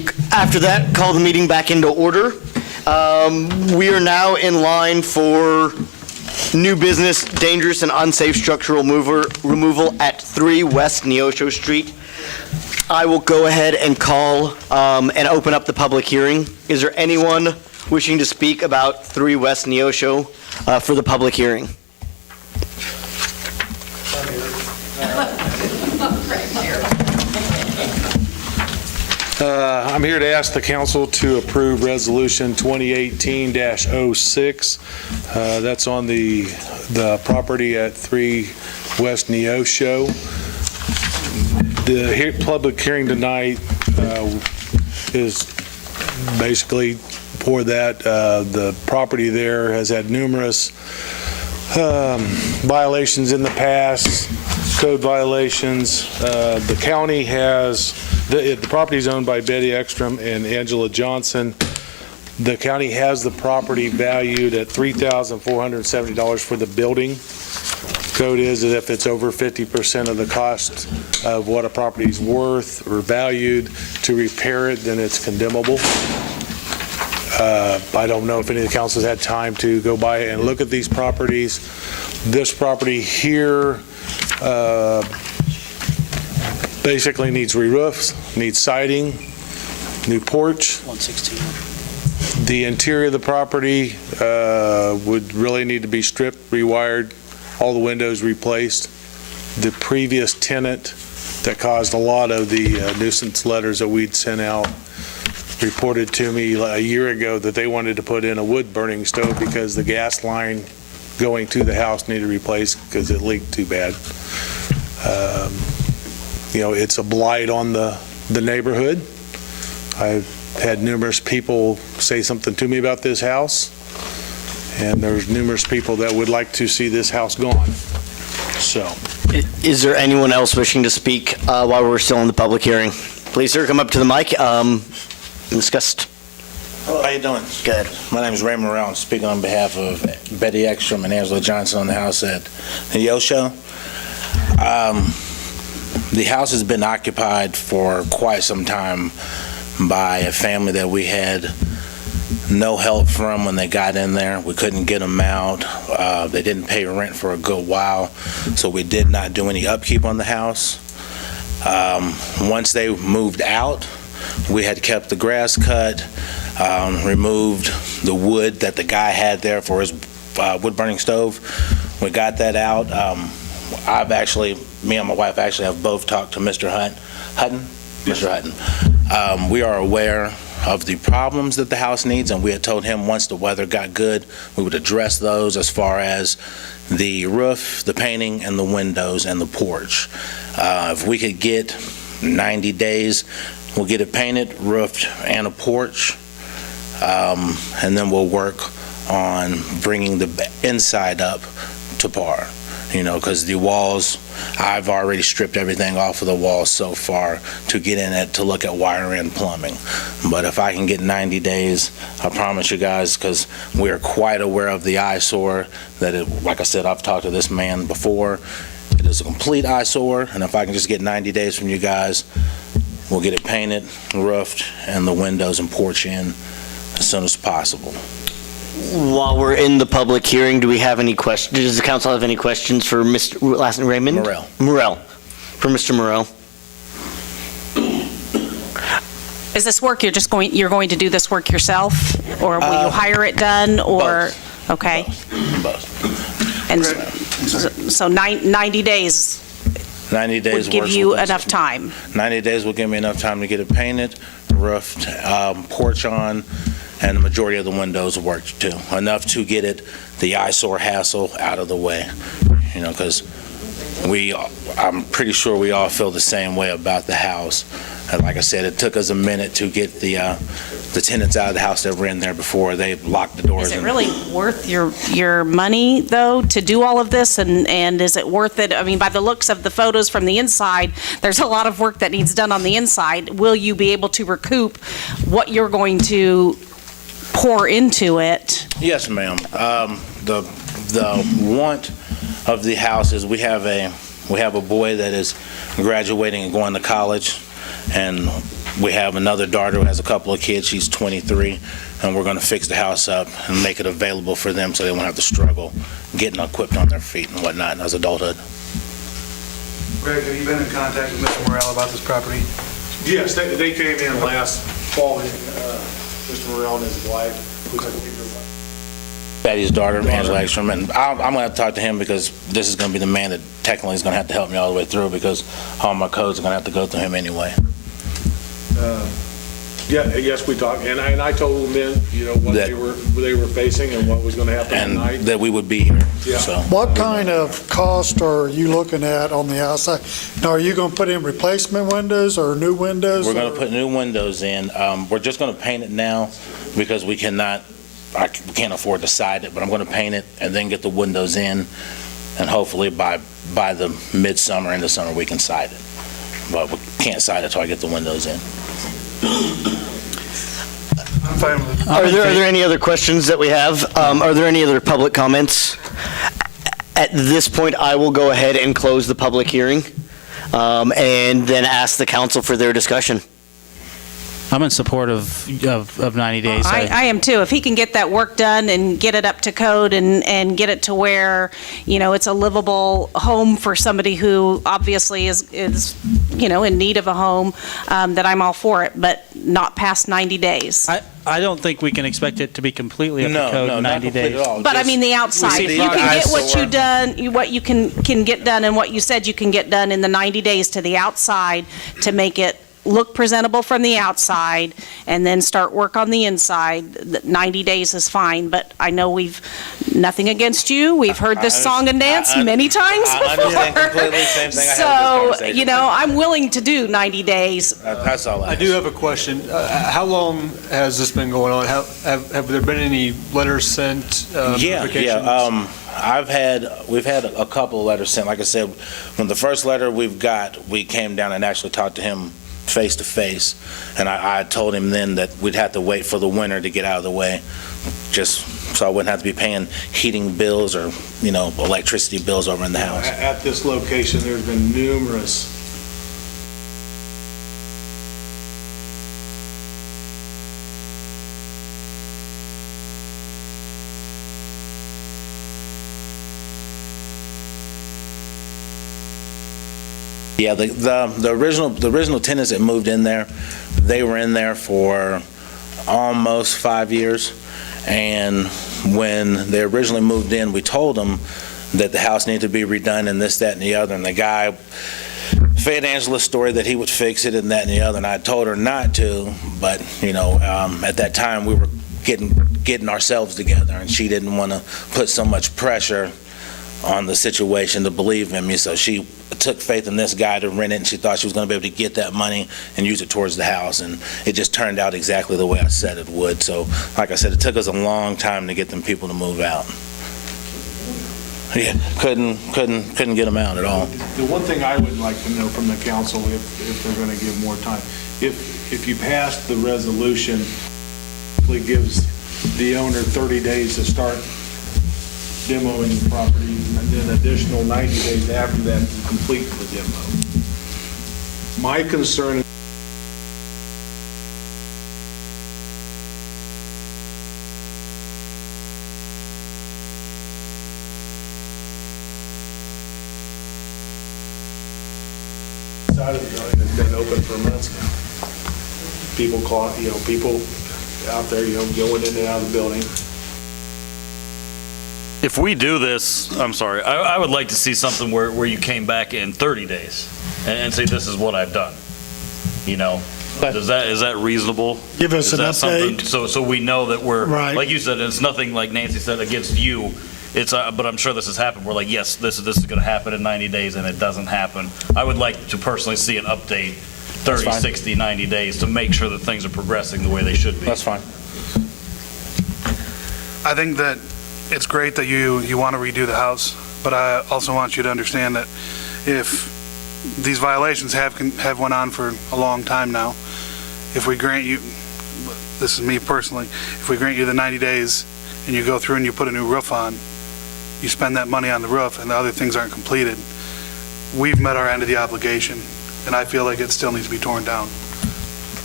After that, call the meeting back into order. We are now in line for new business, dangerous and unsafe structural removal at 3 West Neosho Street. I will go ahead and call and open up the public hearing. Is there anyone wishing to speak about 3 West Neosho for the public hearing? I'm here to ask the council to approve Resolution 2018-06. That's on the property at 3 West Neosho. The public hearing tonight is basically for that. The property there has had numerous violations in the past, code violations. The county has, the property is owned by Betty Ekstrom and Angela Johnson. The county has the property valued at $3,470 for the building. Code is that if it's over 50% of the cost of what a property is worth or valued to repair it, then it's condemnable. I don't know if any of the councils had time to go by and look at these properties. This property here basically needs re-roofs, needs siding, new porch. 116. The interior of the property would really need to be stripped, rewired, all the windows replaced. The previous tenant that caused a lot of the nuisance letters that we'd sent out reported to me a year ago that they wanted to put in a wood burning stove because the gas line going to the house needed replaced because it leaked too bad. It's a blight on the neighborhood. I've had numerous people say something to me about this house, and there's numerous people that would like to see this house gone. So, is there anyone else wishing to speak while we're still in the public hearing? Please, sir, come up to the mic and discuss. Hello, how you doing? Good. My name is Ray Morrell. I'm speaking on behalf of Betty Ekstrom and Angela Johnson on the house at Neosho. The house has been occupied for quite some time by a family that we had no help from when they got in there. We couldn't get them out. They didn't pay rent for a good while, so we did not do any upkeep on the house. Once they moved out, we had kept the grass cut, removed the wood that the guy had there for his wood burning stove. We got that out. Me and my wife actually have both talked to Mr. Hutton. Mr. Hutton. We are aware of the problems that the house needs, and we had told him once the weather got good, we would address those as far as the roof, the painting, and the windows and the porch. If we could get 90 days, we'll get it painted, roofed, and a porch, and then we'll work on bringing the inside up to par. Because the walls, I've already stripped everything off of the walls so far to get in it to look at wiring and plumbing. But if I can get 90 days, I promise you guys, because we are quite aware of the eyesore that like I said, I've talked to this man before. It is a complete eyesore, and if I can just get 90 days from you guys, we'll get it painted, roofed, and the windows and porch in as soon as possible. While we're in the public hearing, do we have any questions? Does the council have any questions for Mr. last name Raymond? Morrell. Morrell. For Mr. Morrell. Is this work you're going to do this work yourself, or will you hire it done, or both. Okay? Both. And so 90 days 90 days would give works you with us. enough time. 90 days will give me enough time to get it painted, roofed, porch on, and the majority of the windows worked too. Enough to get the eyesore hassle out of the way. Because I'm pretty sure we all feel the same way about the house. And like I said, it took us a minute to get the tenants out of the house that were in there before they locked the doors. Is it really worth your money, though, to do all of this? And is it worth it? I mean, by the looks of the photos from the inside, there's a lot of work that needs done on the inside. Will you be able to recoup what you're going to pour into it? Yes, ma'am. The want of the house is we have a boy that is graduating and going to college, and We have another daughter who has a couple of kids. She's 23, and we're going to fix the house up and make it available for them so they won't have to struggle getting equipped on their feet and whatnot as adulthood. Greg, have you been in contact with Mr. Morrell about this property? Yes, they came in last fall, Mr. Morrell and his wife, who's I believe your wife. Betty's daughter, Angela Ekstrom, and I'm going to have to talk to him because this is going to be the man that technically is going to have to help me all the way through because all my codes are going to have to go through him anyway. Yes, we talked, and I told them then, what That- they were facing and what was going to happen And tonight. that we would be here, Yeah. so. What kind of cost are you looking at on the outside? Now, are you going to put in replacement windows or new windows? We're going or- to put new windows in. We're just going to paint it now because we can't afford to side it, but I'm going to paint it and then get the windows in, and hopefully by the midsummer, end of summer, we can side it. But we can't side it until I get the windows in. I'm fine with it. Are there any other questions that we have? Are there any other public comments? At this point, I will go ahead and close the public hearing, and then ask the council for their discussion. I'm in support of 90 days. I am too. If he can get that work done and get it up to code and get it to where, it's a livable home for somebody who obviously is in need of a home, that I'm all for it, but not past 90 days. I don't think we can expect it to be completely up No, to code no, in not 90 complete days. at all. But I Just- mean, the outside, see if the you can get what eyesore. you done, what you can get done and what you said you can get done in the 90 days to the outside to make it look presentable from the outside and then start work on the inside, 90 days is fine, but I know nothing against you. We've heard this song and dance many times I understand before. completely. Same thing. I had this So, conversation. I'm willing to do 90 days. That's all I do have a question. How long has this been going on? Have there been any letters sent? notifications? We've had a couple of letters sent. Like I said, when the first letter we came down and actually talked to him face to face, and I told him then that we'd have to wait for the winter to get out of the way, just so I wouldn't have to be paying heating bills or, electricity bills over in the house. At this location, there's been numerous Yeah, the original tenants that moved in there, they were in there for almost 5 years. And when they originally moved in, we told them that the house needed to be redone and this, that, and the other. And the guy fed Angela's story that he would fix it and that and the other. And I told her not to, but, at that time we were getting ourselves together, and she didn't want to put so much pressure on the situation to believe in me. So she took faith in this guy to rent it, and she thought she was going to be able to get that money and use it towards the house. And it just turned out exactly the way I said it would. So, like I said, it took us a long time to get them people to move out. Yeah, couldn't get them out at all. The one thing I would like to know from the council, if they're going to give more time, if you pass the resolution, it gives the owner 30 days to start demoing the property, and then additional 90 days after that to complete the demo. My concern is side of the building has been open for months now. People people out there, going in and out of the building. If we do this, I'm sorry, I would like to see something where you came back in 30 days and say, this is what I've done. Is that reasonable? Give us Is an that something- update. So we know that we're, Right. like you said, it's nothing like Nancy said against you. But I'm sure this has happened. We're like, yes, this is going to happen in 90 days, and it doesn't happen. I would like to personally see an update 30, That's fine. 60, 90 days to make sure that things are progressing the way they should be. That's fine. I think that it's great that you want to redo the house, but I also want you to understand that if these violations have went on for a long time now, if we grant you, this is me personally, if we grant you the 90 days and you go through and you put a new roof on, you spend that money on the roof and the other things aren't completed, we've met our end of the obligation, and I feel like it still needs to be torn down.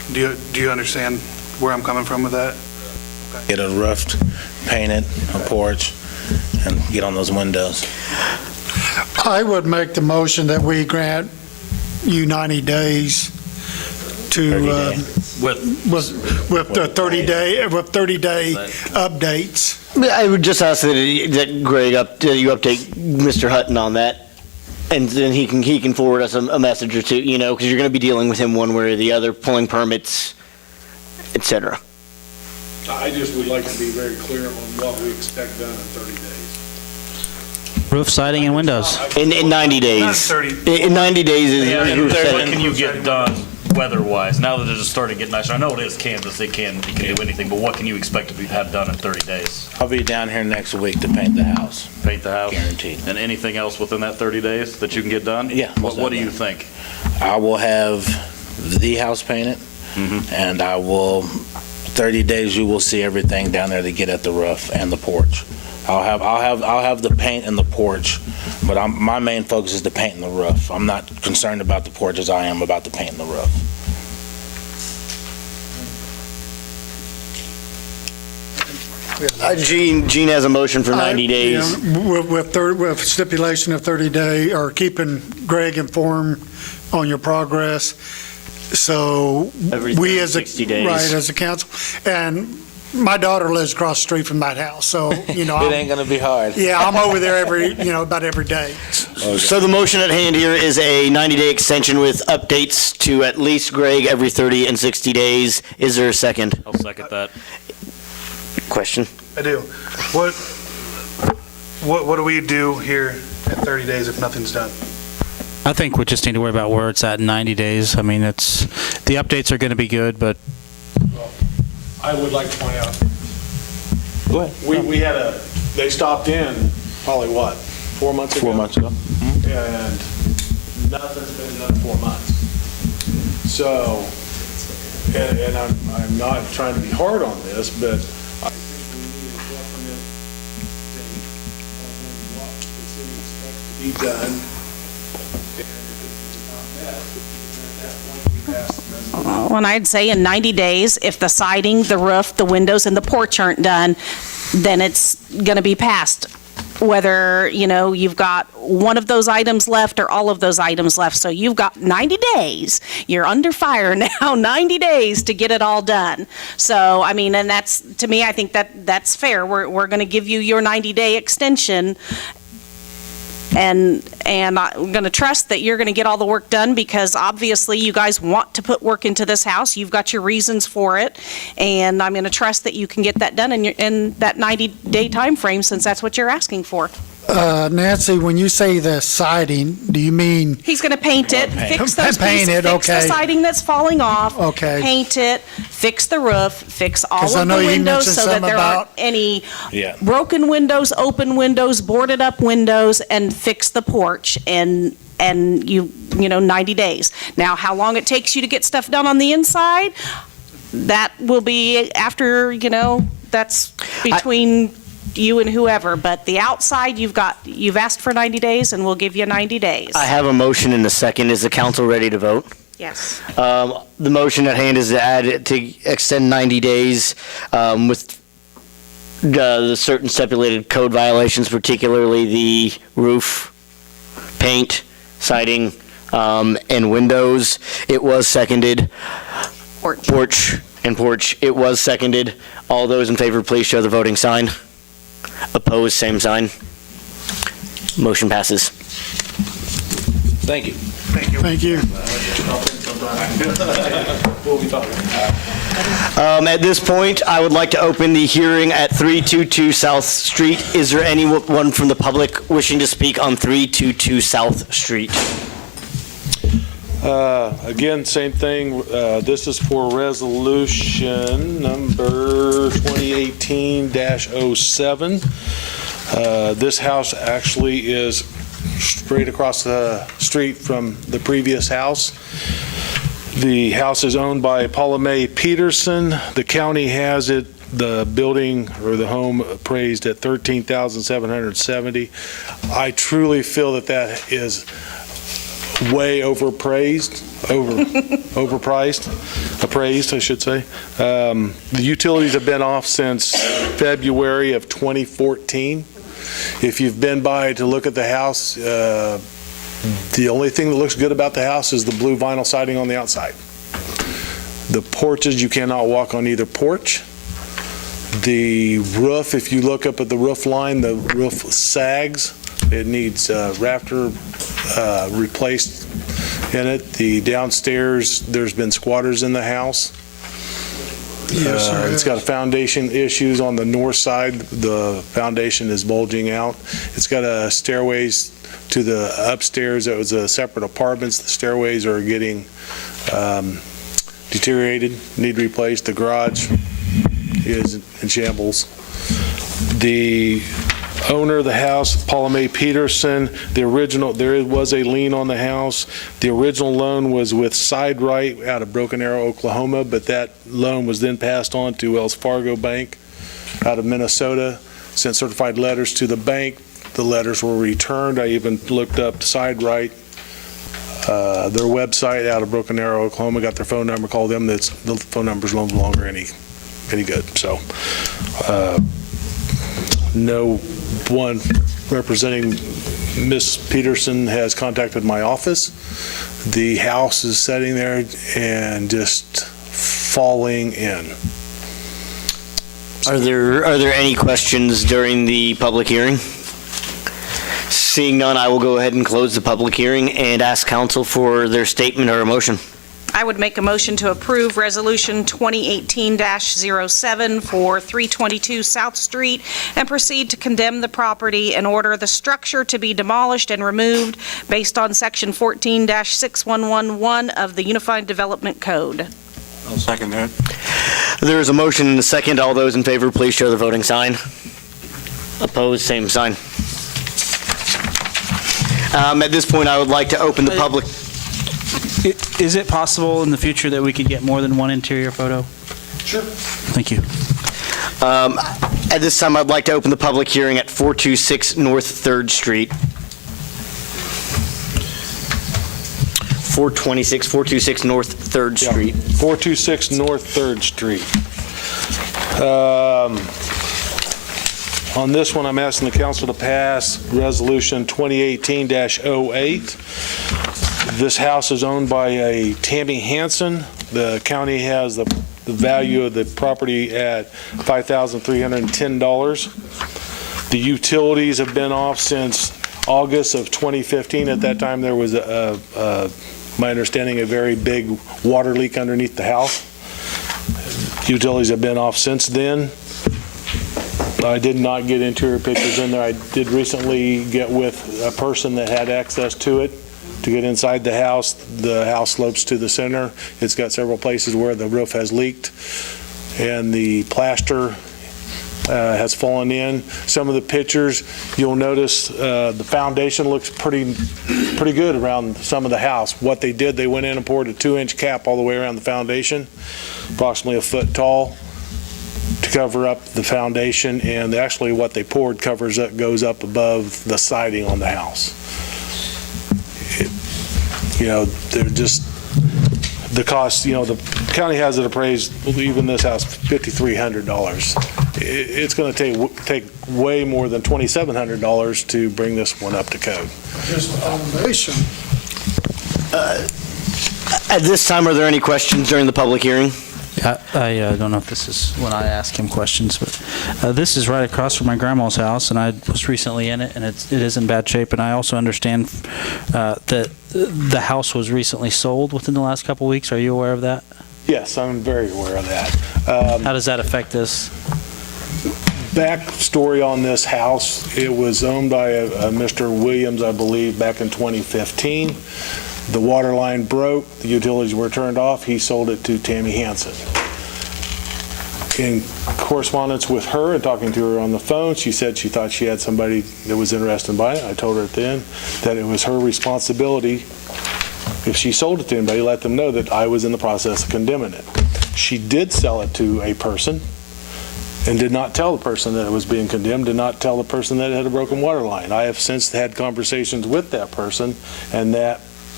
Do you understand where I'm coming from with that? Get a roof, paint it, a porch, and get on those windows. I would make the motion that we grant you 90 days to, 30 days. with the 30-day updates. I would just ask that Greg, you update Mr. Hutton on that, and then he can forward us a message or two, because you're going to be dealing with him one way or the other, pulling permits, et cetera. I just would like to be very clear on what we expect done in 30 days. Roof, siding, and windows. In 90 days. Not 30. In 90 days is Yeah, you're what saying. can you get done weather-wise? Now that it's just starting to get nicer, I know it is Kansas, you can do anything, but what can you expect to have done in 30 days? I'll be down here next week to paint the house, Paint the house? guaranteed. And anything else within that 30 days that you can get done? Yeah, most What do you definitely. think? I will have the house painted, and I will, 30 days, you will see everything down there to get at the roof and the porch. I'll have the paint and the porch, but my main focus is the paint and the roof. I'm not concerned about the porch as I am about the paint and the roof. Gene has a motion for 90 days. With stipulation of 30-day, or keeping Greg informed on your progress. So Every we as a, 60 days. right, as a council, and my daughter lives across the street from that house, so, It ain't gonna be hard. yeah, I'm over there about every day. So the motion at hand here is a 90-day extension with updates to at least Greg every 30 and 60 days. Is there a second? I'll second that. Question? I do. What do we do here at 30 days if nothing's done? I think we just need to worry about where it's at in 90 days. I mean, the updates are going to be good, but I would like to point out, Go ahead. we had they stopped in probably 4 months ago? 4 months ago. And nothing's been done in 4 months. So, and I'm not trying to be hard on this, but I think we need a definite date on when what the city expects to be done. And if it's not met, then at that point we pass the resolution. When I'd say in 90 days, if the siding, the roof, the windows, and the porch aren't done, then it's going to be passed. Whether, you've got one of those items left or all of those items left. So you've got 90 days. You're under fire now, 90 days to get it all done. So, I mean, and that's, to me, I think that's fair. We're going to give you your 90-day extension. And I'm going to trust that you're going to get all the work done, because obviously you guys want to put work into this house. You've got your reasons for it. And I'm going to trust that you can get that done in that 90-day time frame, since that's what you're asking for. Nancy, when you say the siding, do you mean, He's going to paint it, fix those Paint pieces, it, fix the okay. siding that's falling off. Okay. Paint it, fix the roof, fix all 'Cause I of know the you windows mentioned so that something there aren't about- any Yeah. broken windows, open windows, boarded up windows, and fix the porch, and 90 days. Now, how long it takes you to get stuff done on the inside, that will be after, that's between you and whoever. But the outside, you've asked for 90 days, and we'll give you 90 days. I have a motion and a second. Is the council ready to vote? Yes. The motion at hand is to extend 90 days with the certain stipulated code violations, particularly the roof, paint, siding, and windows. It was seconded. Porch. Porch. It was seconded. All those in favor, please show the voting sign. Opposed, same sign. Motion passes. Thank you. thank you. At this point, I would like to open the hearing at 322 South Street. Is there anyone from the public wishing to speak on 322 South Street? Again, same thing. This is for resolution number 2018-07. This house actually is straight across the street from the previous house. The house is owned by Paula Mae Peterson. The county has it, the building or the home appraised at $13,770. I truly feel that is way appraised, I should say. The utilities have been off since February of 2014. If you've been by to look at the house, the only thing that looks good about the house is the blue vinyl siding on the outside. The porches, you cannot walk on either porch. The roof, if you look up at the roof line, the roof sags. It needs rafter replaced in it. The downstairs, there's been squatters in the house. Yes, sir. It's got foundation issues on the north side. The foundation is bulging out. It's got a stairways to the upstairs. It was a separate apartments. The stairways are getting deteriorated, need replaced. The garage is in shambles. The owner of the house, Paula Mae Peterson, there was a lien on the house. The original loan was with SideRight out of Broken Arrow, Oklahoma, but that loan was then passed on to Wells Fargo Bank out of Minnesota, sent certified letters to the bank. The letters were returned. I even looked up SideRight, their website out of Broken Arrow, Oklahoma, got their phone number, called them. The phone number's no longer any good. So no one representing Miss Peterson has contacted my office. The house is sitting there and just falling in. Are there any questions during the public hearing? Seeing none, I will go ahead and close the public hearing and ask council for their statement or a motion. I would make a motion to approve Resolution 2018-07 for 322 South Street and proceed to condemn the property and order the structure to be demolished and removed based on Section 14-6111 of the Unified Development Code. I'll second that. There is a motion and a second. All those in favor, please show the voting sign. Opposed, same sign. At this point, I would like to open the public. Is it possible in the future that we could get more than one interior photo? Sure. Thank you. At this time, I'd like to open the public hearing at 426 North 3rd Street. 426 North 3rd Street. 426 North 3rd Street. On this one, I'm asking the council to pass Resolution 2018-08. This house is owned by a Tammy Hansen. The county has the value of the property at $5,310. The utilities have been off since August of 2015. At that time, there was, my understanding, a very big water leak underneath the house. Utilities have been off since then. I did not get interior pictures in there. I did recently get with a person that had access to it to get inside the house. The house slopes to the center. It's got several places where the roof has leaked and the plaster has fallen in. Some of the pictures, you'll notice the foundation looks pretty good around some of the house. What they did, they went in and poured a 2-inch cap all the way around the foundation, approximately a foot tall, to cover up the foundation, and actually what they poured goes up above the siding on the house. They're just, the cost, the county has it appraised, even this house, $5,300. It's going to take way more than $2,700 to bring this one up to code. Just the foundation. At this time, are there any questions during the public hearing? I don't know if this is when I ask him questions, but this is right across from my grandma's house, and I was recently in it, and it is in bad shape. And I also understand that the house was recently sold within the last couple of weeks. Are you aware of that? Yes, I'm very aware of that. How does that affect this? Backstory on this house, it was owned by a Mr. Williams, I believe, back in 2015. The water line broke, the utilities were turned off, he sold it to Tammy Hansen. In correspondence with her and talking to her on the phone, she said she thought she had somebody that was interested in buying it. I told her then that it was her responsibility, if she sold it to anybody, let them know that I was in the process of condemning it. She did sell it to a person and did not tell the person that it was being condemned, did not tell the person that it had a broken water line. I have since had conversations with that person, and that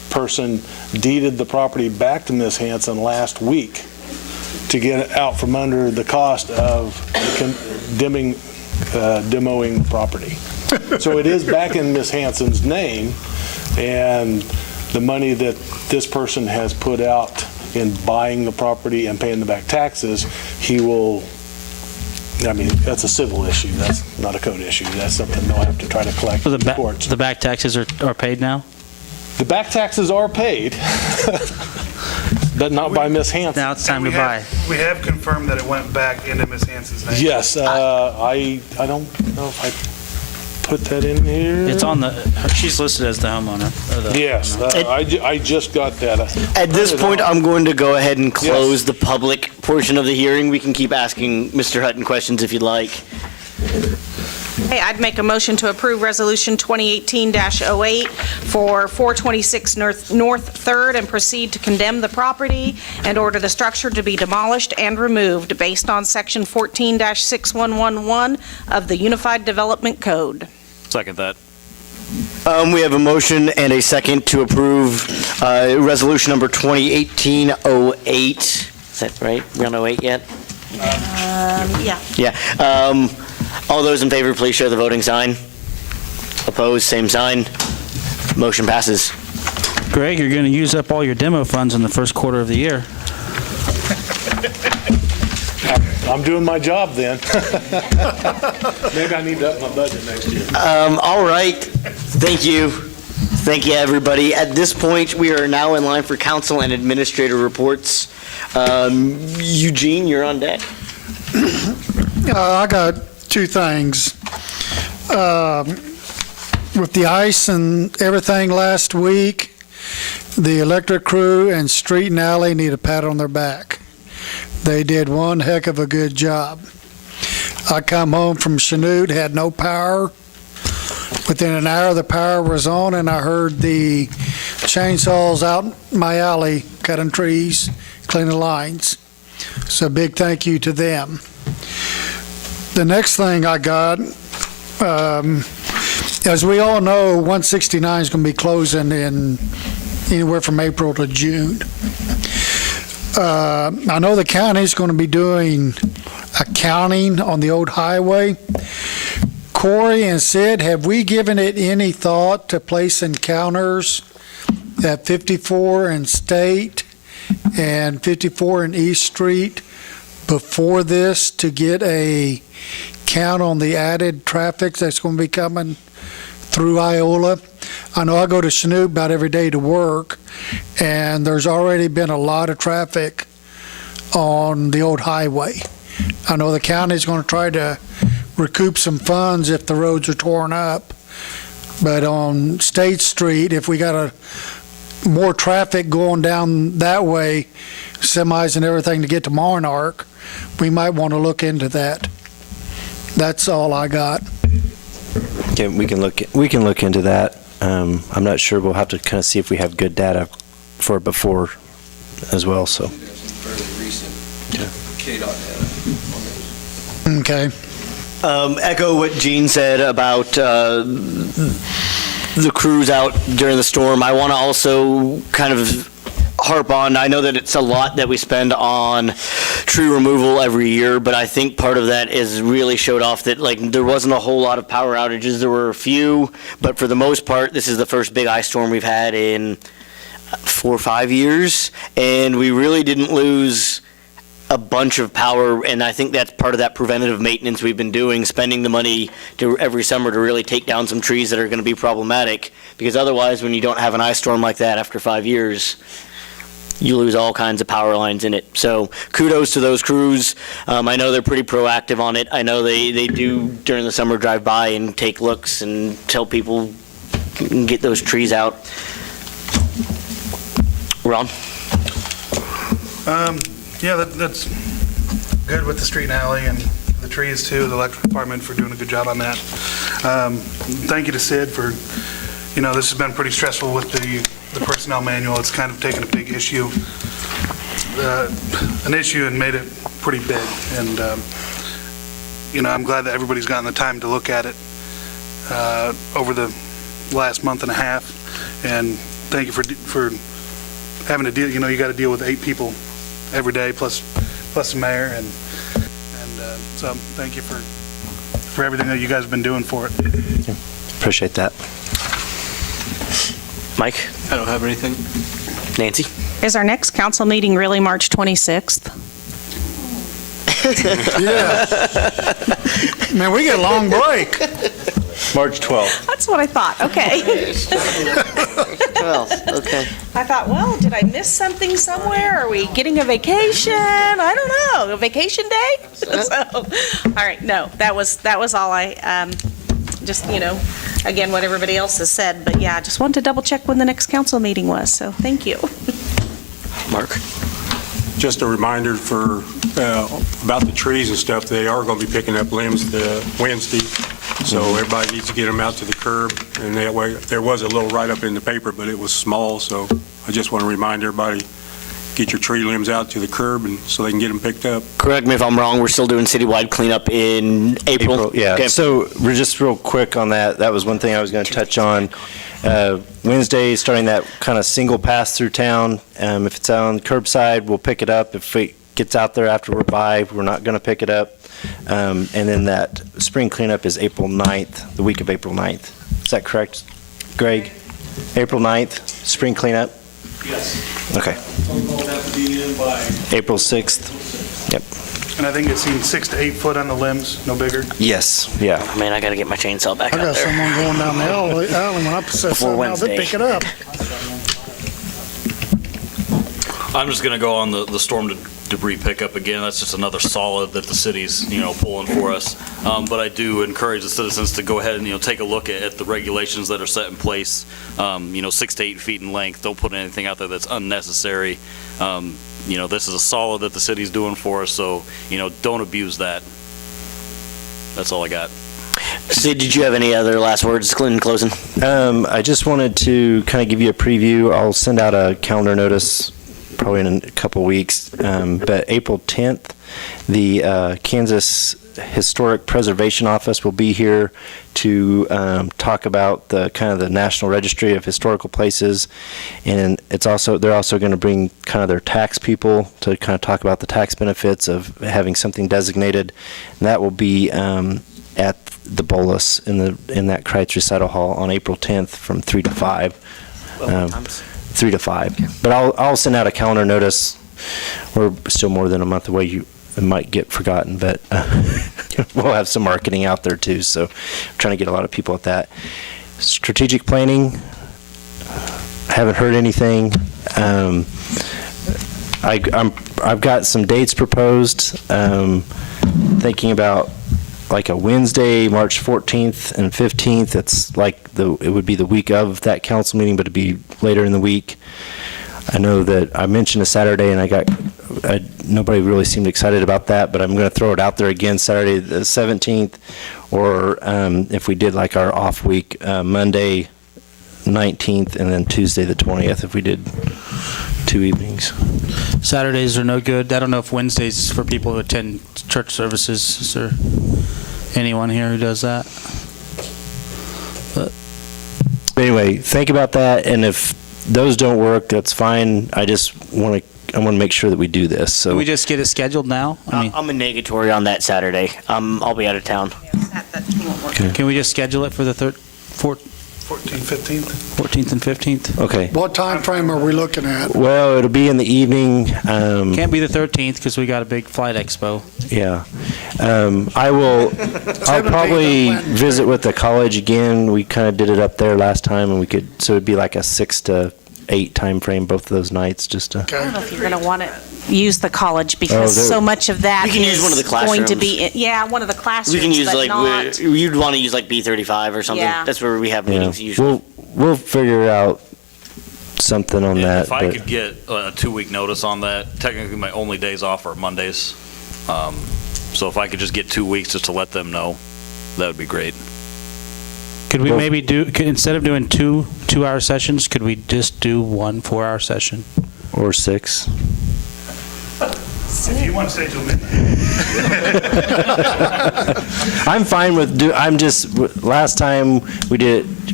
person deeded the property back to Ms. Hanson last week to get it out from under the cost of demoing the property. So it is back in Ms. Hanson's name, and the money that this person has put out in buying the property and paying the back taxes, he will, I mean, that's a civil issue. That's not a code issue. That's something they'll have to try to collect So from the courts. the back taxes are paid now? The back taxes are paid, but not by Ms. Hanson. Now it's time to We buy. we have confirmed that it went back into Ms. Hanson's name. Yes, I don't know if I put that in here. It's on she's listed as the homeowner. Or the Yes, owner. I just got that. At this point, I'm going to go ahead and close Yes. the public portion of the hearing. We can keep asking Mr. Hutton questions if you'd like. Hey, I'd make a motion to approve Resolution 2018-08 for 426 North 3rd and proceed to condemn the property and order the structure to be demolished and removed based on Section 14-6111 of the Unified Development Code. Second that. We have a motion and a second to approve resolution number 2018-08. Is that right? We're on 08 yet? Yeah. Yeah. All those in favor, please show the voting sign. Opposed, same sign. Motion passes. Greg, you're going to use up all your demo funds in the first quarter of the year. I'm doing my job then. Maybe I need to up my budget next year. All right. Thank you. Thank you, everybody. At this point, we are now in line for council and administrator reports. Eugene, you're on deck. I got two things. With the ice and everything last week, the electric crew and street and alley need a pat on their back. They did one heck of a good job. I come home from Chanute, had no power. Within an hour, the power was on, and I heard the chainsaws out in my alley cutting trees, cleaning lines. So a big thank you to them. The next thing I got, as we all know, 169 is going to be closing in anywhere from April to June. I know the county's going to be doing accounting on the old highway. Corey and Sid, have we given it any thought to placing counters at 54 and State and 54 and East Street before this to get a count on the added traffic that's going to be coming through Iola? I know I go to Chanute about every day to work, and there's already been a lot of traffic on the old highway. I know the county's going to try to recoup some funds if the roads are torn up, but on State Street, if we got more traffic going down that way, semis and everything to get to Monarch, we might want to look into that. That's all I got. Okay, we can look into that. I'm not sure. We'll have to kind of see if we have good data for before as well. So. Fairly recent KDOT Okay. Echo what Gene said about the crews out during the storm. I want to also kind of harp on, I know that it's a lot that we spend on tree removal every year, but I think part of that is really showed off that like there wasn't a whole lot of power outages. There were a few, but for the most part, this is the first big ice storm we've had in 4 or 5 years, and we really didn't lose a bunch of power, and I think that's part of that preventative maintenance we've been doing, spending the money every summer to really take down some trees that are going to be problematic, because otherwise when you don't have an ice storm like that after 5 years, you lose all kinds of power lines in it. So kudos to those crews. I know they're pretty proactive on it. I know they do during the summer drive by and take looks and tell people get those trees out. Ron? Yeah, that's good with the street and alley and the trees too, the electric department for doing a good job on that. Thank you to Sid for, this has been pretty stressful with the personnel manual. It's kind of taken a big issue, and made it pretty big. And, I'm glad that everybody's gotten the time to look at it over the last month and a half. And, thank you for having to deal, you got to deal with 8 people every day, plus the mayor, and so thank you for everything that you guys have been doing for it. Appreciate that. Mike? I don't have anything. Nancy? Is our next council meeting really March 26th? Yeah. Man, we get a long break. March 12th. That's what I thought, okay. Well, okay. I thought, well, did I miss something somewhere? Are we getting a vacation? I don't know, a vacation day? So, all right, no, that was all I, just, again, what everybody else has said, but yeah, I just wanted to double check when the next council meeting was, so thank you. Mark? Just a reminder for, about the trees and stuff, they are going to be picking up limbs Wednesday, so everybody needs to get them out to the curb, and that way, there was a little write-up in the paper, but it was small, so I just want to remind everybody, get your tree limbs out to the curb, and so they can get them picked up. Correct me if I'm wrong, we're still doing citywide cleanup in April? Yeah, Okay. so we're just real quick on that. That was one thing I was going to touch on. Wednesday, starting that kind of single pass through town. If it's on curbside, we'll pick it up. If it gets out there after we're by, we're not going to pick it up. And then that spring cleanup is April 9th, the week of April 9th. Is that correct, Greg? April 9th, spring cleanup? Yes. Okay. We'll have to be in by April 6th? Yep. And I think it's seen 6 to 8 foot on the limbs, no bigger. Yes, yeah. Man, I got to get my chainsaw back I out got there. someone going down the alley when I said Before something, else, they Wednesday. pick it up. I'm just going to go on the storm debris pickup again. That's just another solid that the city's, pulling for us. But I do encourage the citizens to go ahead and, take a look at the regulations that are set in place, 6 to 8 feet in length. Don't put anything out there that's unnecessary. This is a solid that the city's doing for us, so, don't abuse that. That's all I got. Sid, did you have any other last words in closing? I just wanted to kind of give you a preview. I'll send out a calendar notice probably in a couple weeks, but April 10th, the Kansas Historic Preservation Office will be here to talk about the kind of the National Registry of Historical Places, and they're also going to bring kind of their tax people to kind of talk about the tax benefits of having something designated, and that will be at the Bolus in that Kreitz Recital Hall on April 10th from 3 to 5. 3 to 5. But I'll send out a calendar notice. We're still more than a month away. It might get forgotten, but we'll have some marketing out there too. So I'm trying to get a lot of people at that. Strategic planning, I haven't heard anything. I've got some dates proposed. Thinking about like a Wednesday, March 14th and 15th. It's like it would be the week of that council meeting, but it'd be later in the week. I know that I mentioned a Saturday, and nobody really seemed excited about that, but I'm going to throw it out there again, Saturday the 17th, or if we did like our off week, Monday 19th, and then Tuesday the 20th, if we did 2 evenings. Saturdays are no good. I don't know if Wednesdays for people who attend church services. Is there anyone here who does that? But anyway, think about that, and if those don't work, that's fine. I just want to make sure that we do this. So Can we just get it scheduled now? I'm a negatory on that Saturday. I'll be out of town. Can we just schedule it for the 14th, 15th. 14th and 15th? Okay. What time frame are we looking at? Well, it'll be in the evening. Can't be the 13th because we got a big flight expo. Yeah. I'll probably visit with the college again. We kind of did it up there last time, and so it'd be like a 6 to 8 time frame both of those nights, just to. I don't know if you're going to want to use the college because so much of that We can use one of the is going to classrooms. be, one of the classrooms, We can use but not. you'd want to use like B35 or something. Yeah. That's where we have Yeah. meetings usually. We'll figure out something on that. If I but- could get a 2-week notice on that, technically my only days off are Mondays. So if I could just get 2 weeks just to let them know, that would be great. Could we maybe instead of doing 2 2-hour sessions, could we just do 1 4-hour session? Or 6. If you want to stay till midnight. I'm fine with last time we did it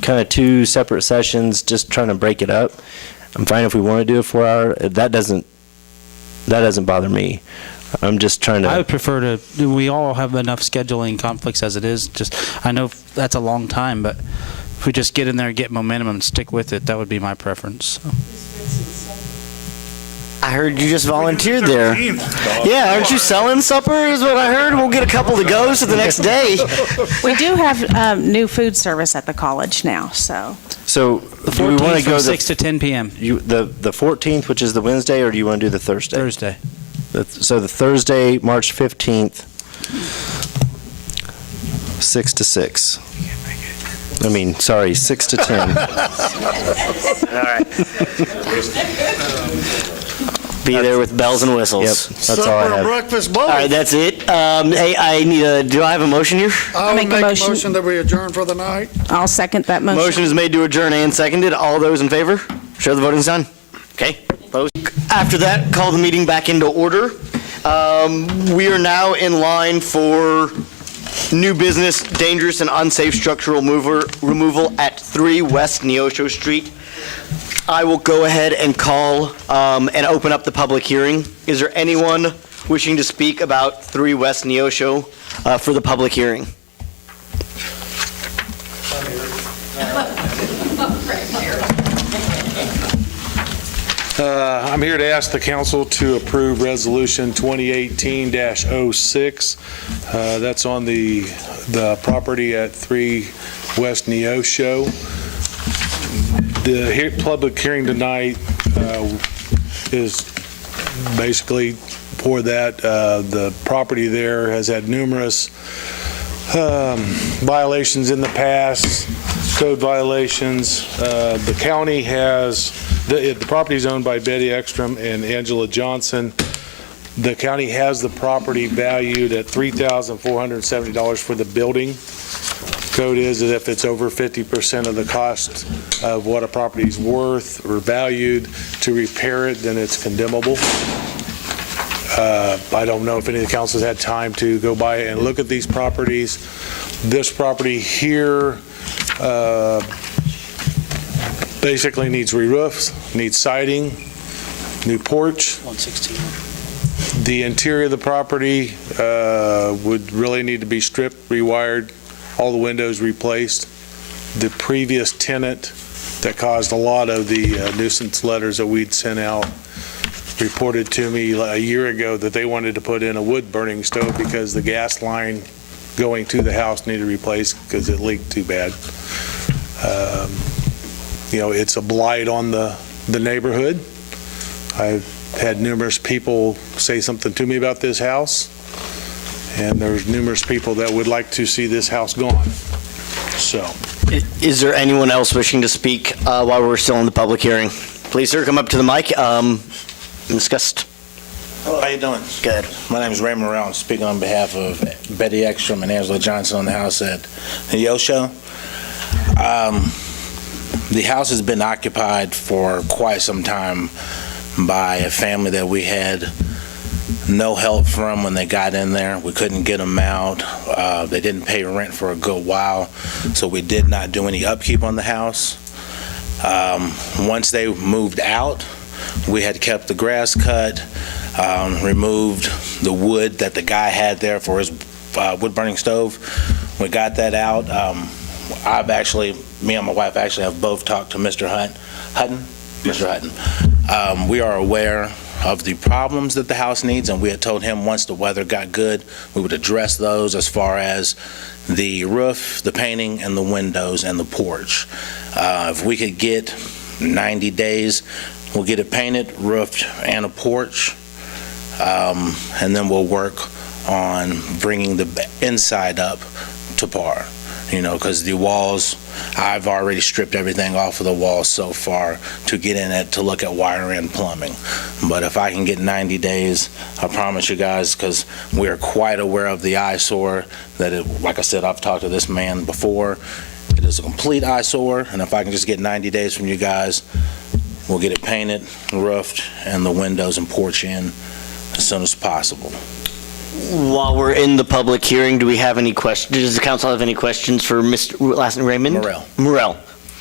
kind of 2 separate sessions, just trying to break it up. I'm fine if we want to do a 4-hour. That doesn't bother me. I'm just trying I to, would prefer to, we all have enough scheduling conflicts as it is. Just, I know that's a long time, but if we just get in there and get momentum and stick with it, that would be my preference. So. I heard you just volunteered there. Yeah, aren't you selling supper is what I heard? We'll get a couple to go so the next day. We do have new food service at the college now, so. so The do we want 14th to go from 6 to 10 p.m. the 14th, which is the Wednesday, or do you want to do the Thursday? Thursday. So the Thursday, March 15th, 6 to 6. I mean, sorry, 6 to 10. All right. Be there with bells and whistles. Yep, that's all I have. breakfast, All right, both. that's it. Hey, I need do I have a motion here? I'll Make make a a motion. motion that we adjourn for the night. I'll second that motion. Motion is made to adjourn and seconded. All those in favor? Show the voting sign. Okay. Opposed? After that, call the meeting back into order. We are now in line for new business, dangerous and unsafe structural removal at 3 West Neosho Street. I will go ahead and call and open up the public hearing. Is there anyone wishing to speak about 3 West Neosho for the public hearing? I'm here to ask the council to approve Resolution 2018-06. That's on the property at 3 West Neosho. The public hearing tonight is basically for that. The property there has had numerous violations in the past, code violations. The county has, the property is owned by Betty Ekstrom and Angela Johnson. The county has the property valued at $3,470 for the building. Code is that if it's over 50% of the cost of what a property is worth or valued to repair it, then it's condemnable. I don't know if any of the councils had time to go by and look at these properties. This property here basically needs re-roofs, needs siding, new porch. 116. The interior of the property would really need to be stripped, rewired, all the windows replaced. The previous tenant that caused a lot of the nuisance letters that we'd sent out reported to me a year ago that they wanted to put in a wood-burning stove because the gas line going to the house needed replaced because it leaked too bad. It's a blight on the neighborhood. I've had numerous people say something to me about this house, and there's numerous people that would like to see this house gone. So, Is there anyone else wishing to speak while we're still in the public hearing? Please, sir, come up to the mic. Discussed. Hello, how you doing? Good. My name is Ray Morrell. I'm speaking on behalf of Betty Ekstrom and Angela Johnson on the house at Neosho. The house has been occupied for quite some time by a family that we had no help from when they got in there. We couldn't get them out. They didn't pay rent for a good while, so we did not do any upkeep on the house. Once they moved out, we had kept the grass cut, removed the wood that the guy had there for his wood-burning stove. We got that out. Me and my wife actually have both talked to Mr. Hutton. Mr. Hutton. We are aware of the problems that the house needs, and we had told him once the weather got good, we would address those as far as the roof, the painting, and the windows and the porch. If we could get 90 days, we'll get it painted, roofed, and a porch, and then we'll work on bringing the inside up to par. Because the walls, I've already stripped everything off of the walls so far to get in it to look at wiring and plumbing. But if I can get 90 days, I promise you guys, because we're quite aware of the eyesore, like I said, I've talked to this man before. It is a complete eyesore, and if I can just get 90 days from you guys, we'll get it painted, roofed, and the windows and porch in as soon as possible. While we're in the public hearing, do we have any questions? Does the council have any questions for Mr. last name Raymond? Morrell. Morrell.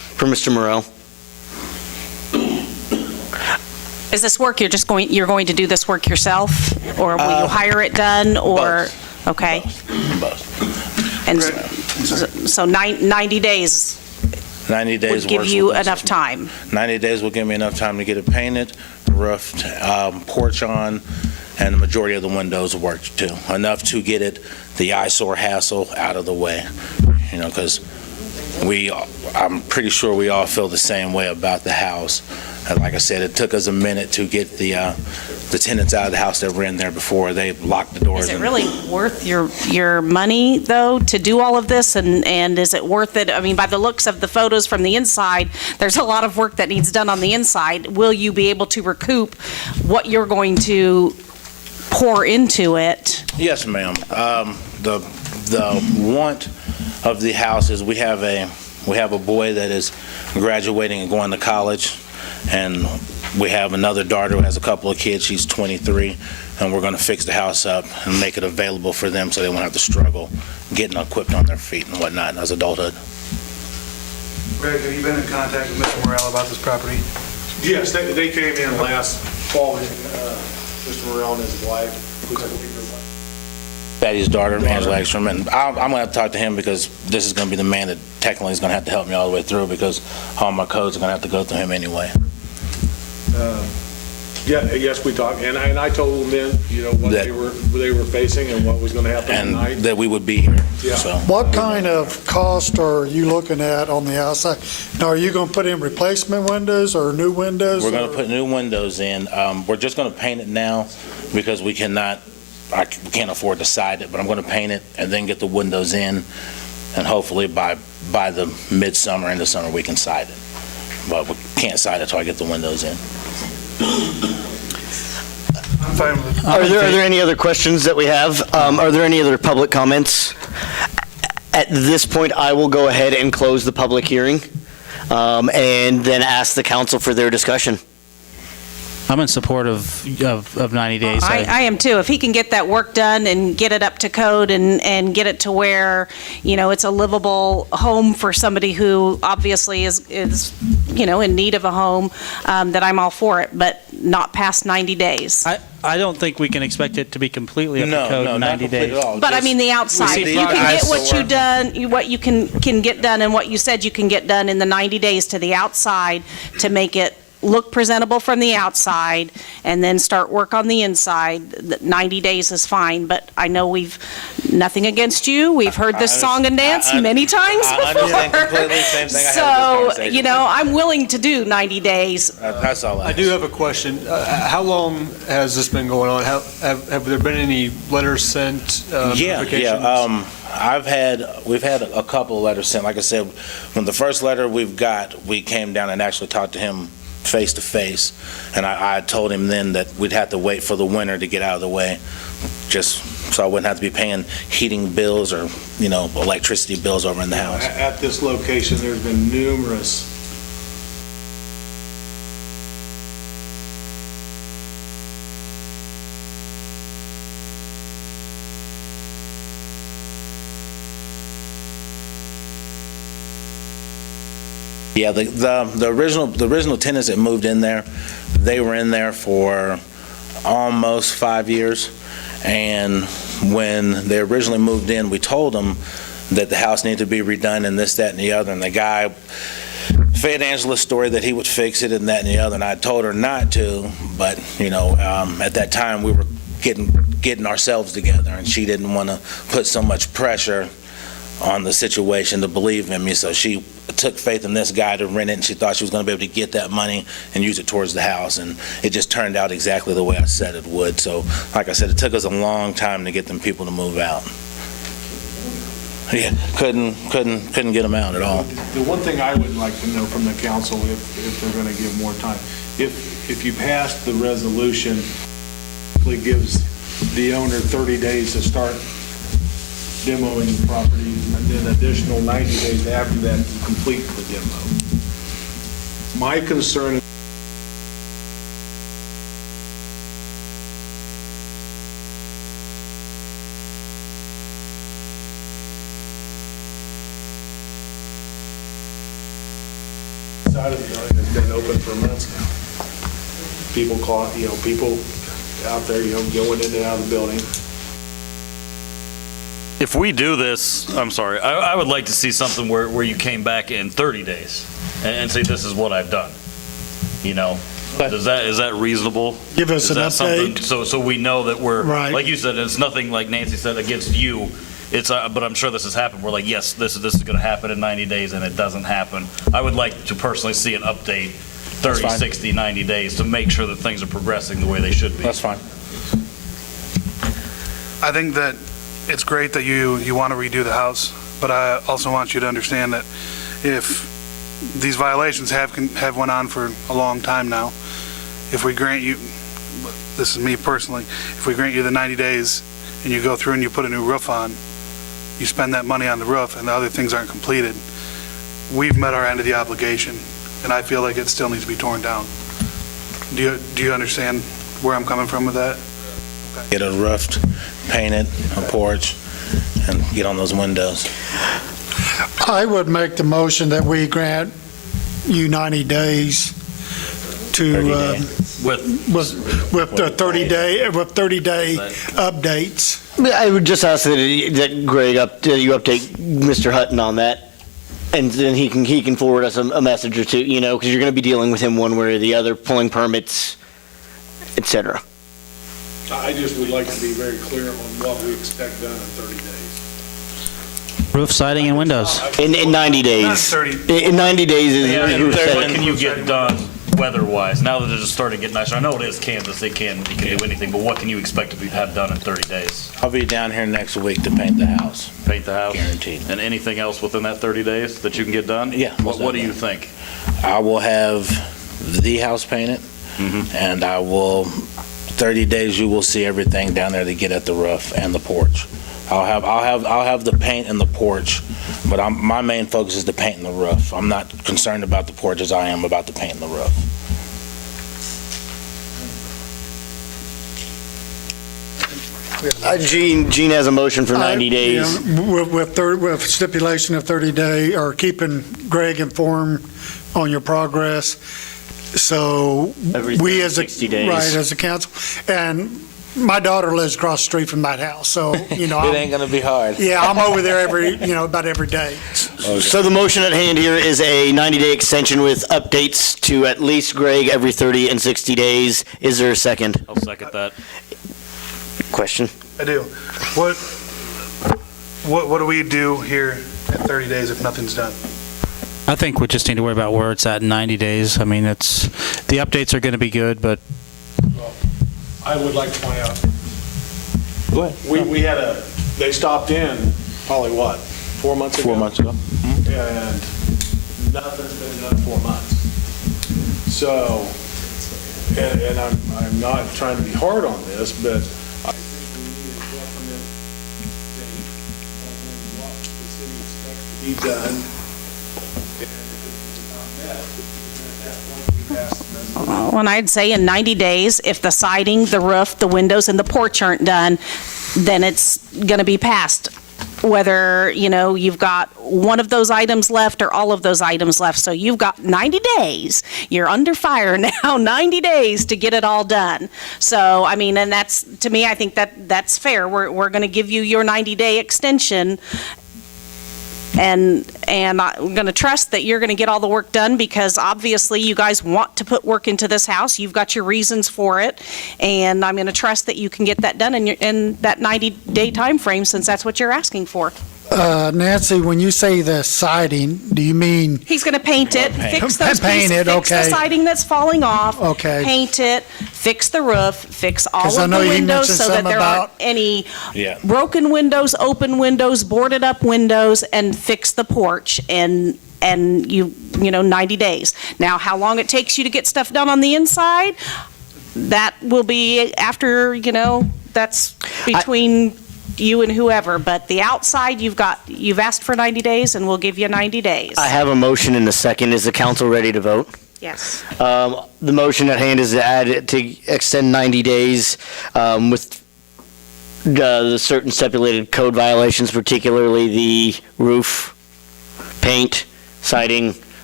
for Mr. Morel. Is this work you're going to do this work yourself? Or will you hire it done, or? both. Okay. Both. And so 90 days 90 days would give works you with us. enough time? 90 days will give me enough time to get it painted, roofed, porch on, and the majority of the windows worked too. Enough to get the eyesore hassle out of the way, because I'm pretty sure we all feel the same way about the house. And like I said, it took us a minute to get the tenants out of the house that were in there before they locked the doors. Is it really worth your money, though, to do all of this? And is it worth it? I mean, by the looks of the photos from the inside, there's a lot of work that needs done on the inside. Will you be able to recoup what you're going to pour into it? Yes, ma'am. The want of the house is we have a boy that is graduating and going to college, and we have another daughter who has a couple of kids. She's 23, and we're going to fix the house up and make it available for them so they won't have to struggle getting equipped on their feet and whatnot as adulthood. Greg, have you been in contact with Mr. Morel about this property? Yes, they came in last fall, Mr. Morel and his wife, who's I believe your wife. Betty's daughter, Angela Ekstrom, and I'm going to have to talk to him because this is going to be the man that technically is going to have to help me all the way through because all my codes are going to have to go through him anyway. Yes, we talked, and I told them then, what That- they were facing and what was going to happen tonight. And that we would be here. Yeah. So What kind of cost are you looking at on the outside? Now, are you going to put in replacement windows or new windows? we're going to or- put new windows in. We're just going to paint it now because we can't afford to side it, but I'm going to paint it and then get the windows in, and hopefully by the midsummer, end of summer, we can side it. But we can't side it until I get the windows in. I'm fine with it. Are there any other questions that we have? Are there any other public comments? At this point, I will go ahead and close the public hearing, and then ask the council for their discussion. I'm in support of 90 days. I am too. If he can get that work done and get it up to code and get it to where, it's a livable home for somebody who obviously is in need of a home, that I'm all for it, but not past 90 days. I don't think we can expect it to be completely up to No, code no, in not 90 complete days. at all. But I Just- mean, the outside, see you can get what eyesore. you done, what you can get done and what you said you can get done in the 90 days to the outside to make it look presentable from the outside, and then start work on the inside. The 90 days is fine, but I know nothing against you. We've heard this song and dance many times I understand before. completely. Same thing. I had So, this conversation. I'm willing to do 90 days. That's all. I do have a question. How long has this been going on? Have there been any letters sent? Notifications? We've had a couple of letters sent. Like I said, when the first letter we came down and actually talked to him face to face, and I told him then that we'd have to wait for the winter to get out of the way, just so I wouldn't have to be paying heating bills or, electricity bills over in the house. At this location, there's been numerous Yeah, the original tenants that moved in there, they were in there for almost 5 years. And when they originally moved in, we told them that the house needed to be redone and this, that, and the other. And the guy fed Angela's story that he would fix it and that and the other. And I told her not to, but, at that time we were getting ourselves together, and she didn't want to put so much pressure on the situation to believe in me, so she took faith in this guy to rent it, and she thought she was going to be able to get that money and use it towards the house, and it just turned out exactly the way I said it would. So, like I said, it took us a long time to get them people to move out. Yeah, couldn't get them out at all. The one thing I would like to know from the council, if they're going to give more time, if you pass the resolution, it gives the owner 30 days to start demoing the property, and then additional 90 days after that to complete the demo. My concern is side of the building has been open for months now. People people out there, going in and out of the building. If we do this, I'm sorry, I would like to see something where you came back in 30 days and say, this is what I've done. Is that reasonable? Give us Is an that something- update. So we know that we're, Right. like you said, it's nothing like Nancy said against you. But I'm sure this has happened. We're like, yes, this is going to happen in 90 days, and it doesn't happen. I would like to personally see an update 30, fine. 60, 90 days to make sure that things are progressing the way they should be. That's fine. I think that it's great that you want to redo the house, but I also want you to understand that if these violations have went on for a long time now, if we grant you, this is me personally, if we grant you the 90 days and you go through and you put a new roof on, you spend that money on the roof and the other things aren't completed, we've met our end of the obligation, and I feel like it still needs to be torn down. Do you understand where I'm coming from with that? Get a roof, paint it, a porch, and get on those windows. I would make the motion that we grant you 90 days to, 30 day. with the 30-day updates. I would just ask that Greg, you update Mr. Hutton on that, and then he can forward us a message or two, because you're going to be dealing with him one way or the other, pulling permits, et cetera. I just would like to be very clear on what we expect done in 30 days. Roof, siding, and windows. In 90 days. Not 30. In 90 days is Yeah, you were what saying. can you get done weather-wise? Now that it's starting to get nicer, I know it is Kansas, you can do anything, but what can you expect to have done in 30 days? I'll be down here next week to paint the house, Paint the house? guaranteed. And anything else within that 30 days that you can get done? Yeah, What do you think? I will have the house painted, and I will, 30 days, you will see everything down there to get at the roof and the porch. I'll have the paint and the porch, but my main focus is the paint and the roof. I'm not concerned about the porch as I am about the paint and the roof. Gene has a motion for 90 days. With stipulation of 30-day, or keeping Greg informed on your progress. So Every we as a, 60 days. right, as a council, and my daughter lives across the street from that house, so, It ain't gonna be hard. yeah, I'm over there about every day. So the motion at hand here is a 90-day extension with updates to at least Greg every 30 and 60 days. Is there a second? I'll second that. Question? I do. What do we do here at 30 days if nothing's done? I think we just need to worry about where it's at in 90 days. I mean, the updates are going to be good, but I would like to point out, Go ahead. they stopped in probably 4 months ago? 4 months ago. And nothing's been done in 4 months. So, and I'm not trying to be hard on this, but I think we need a definite date on what the city expects to be done. And if it's not met, then at that point we pass the resolution. And I'd say in 90 days, if the siding, the roof, the windows, and the porch aren't done, then it's going to be passed. Whether, you've got one of those items left or all of those items left. So you've got 90 days. You're under fire now, 90 days to get it all done. So, I mean, and that's, to me, I think that's fair. We're going to give you your 90-day extension. And I'm going to trust that you're going to get all the work done, because obviously you guys want to put work into this house. You've got your reasons for it. And I'm going to trust that you can get that done in that 90-day time frame, since that's what you're asking for. Nancy, when you say the siding, do you mean, He's going to paint it, fix those Paint pieces, it, fix the okay. siding that's falling off. Okay. Paint it, fix the roof, fix all 'Cause I of the know you windows mentioned so that something there aren't about- any Yeah. broken windows, open windows, boarded up windows, and fix the porch and 90 days. Now, how long it takes you to get stuff done on the inside, that will be after, that's between you and whoever. But the outside, you've asked for 90 days, and we'll give you 90 days. I have a motion and a second. Is the council ready to vote? Yes. The motion at hand is to extend 90 days with the certain stipulated code violations, particularly the roof, paint, siding,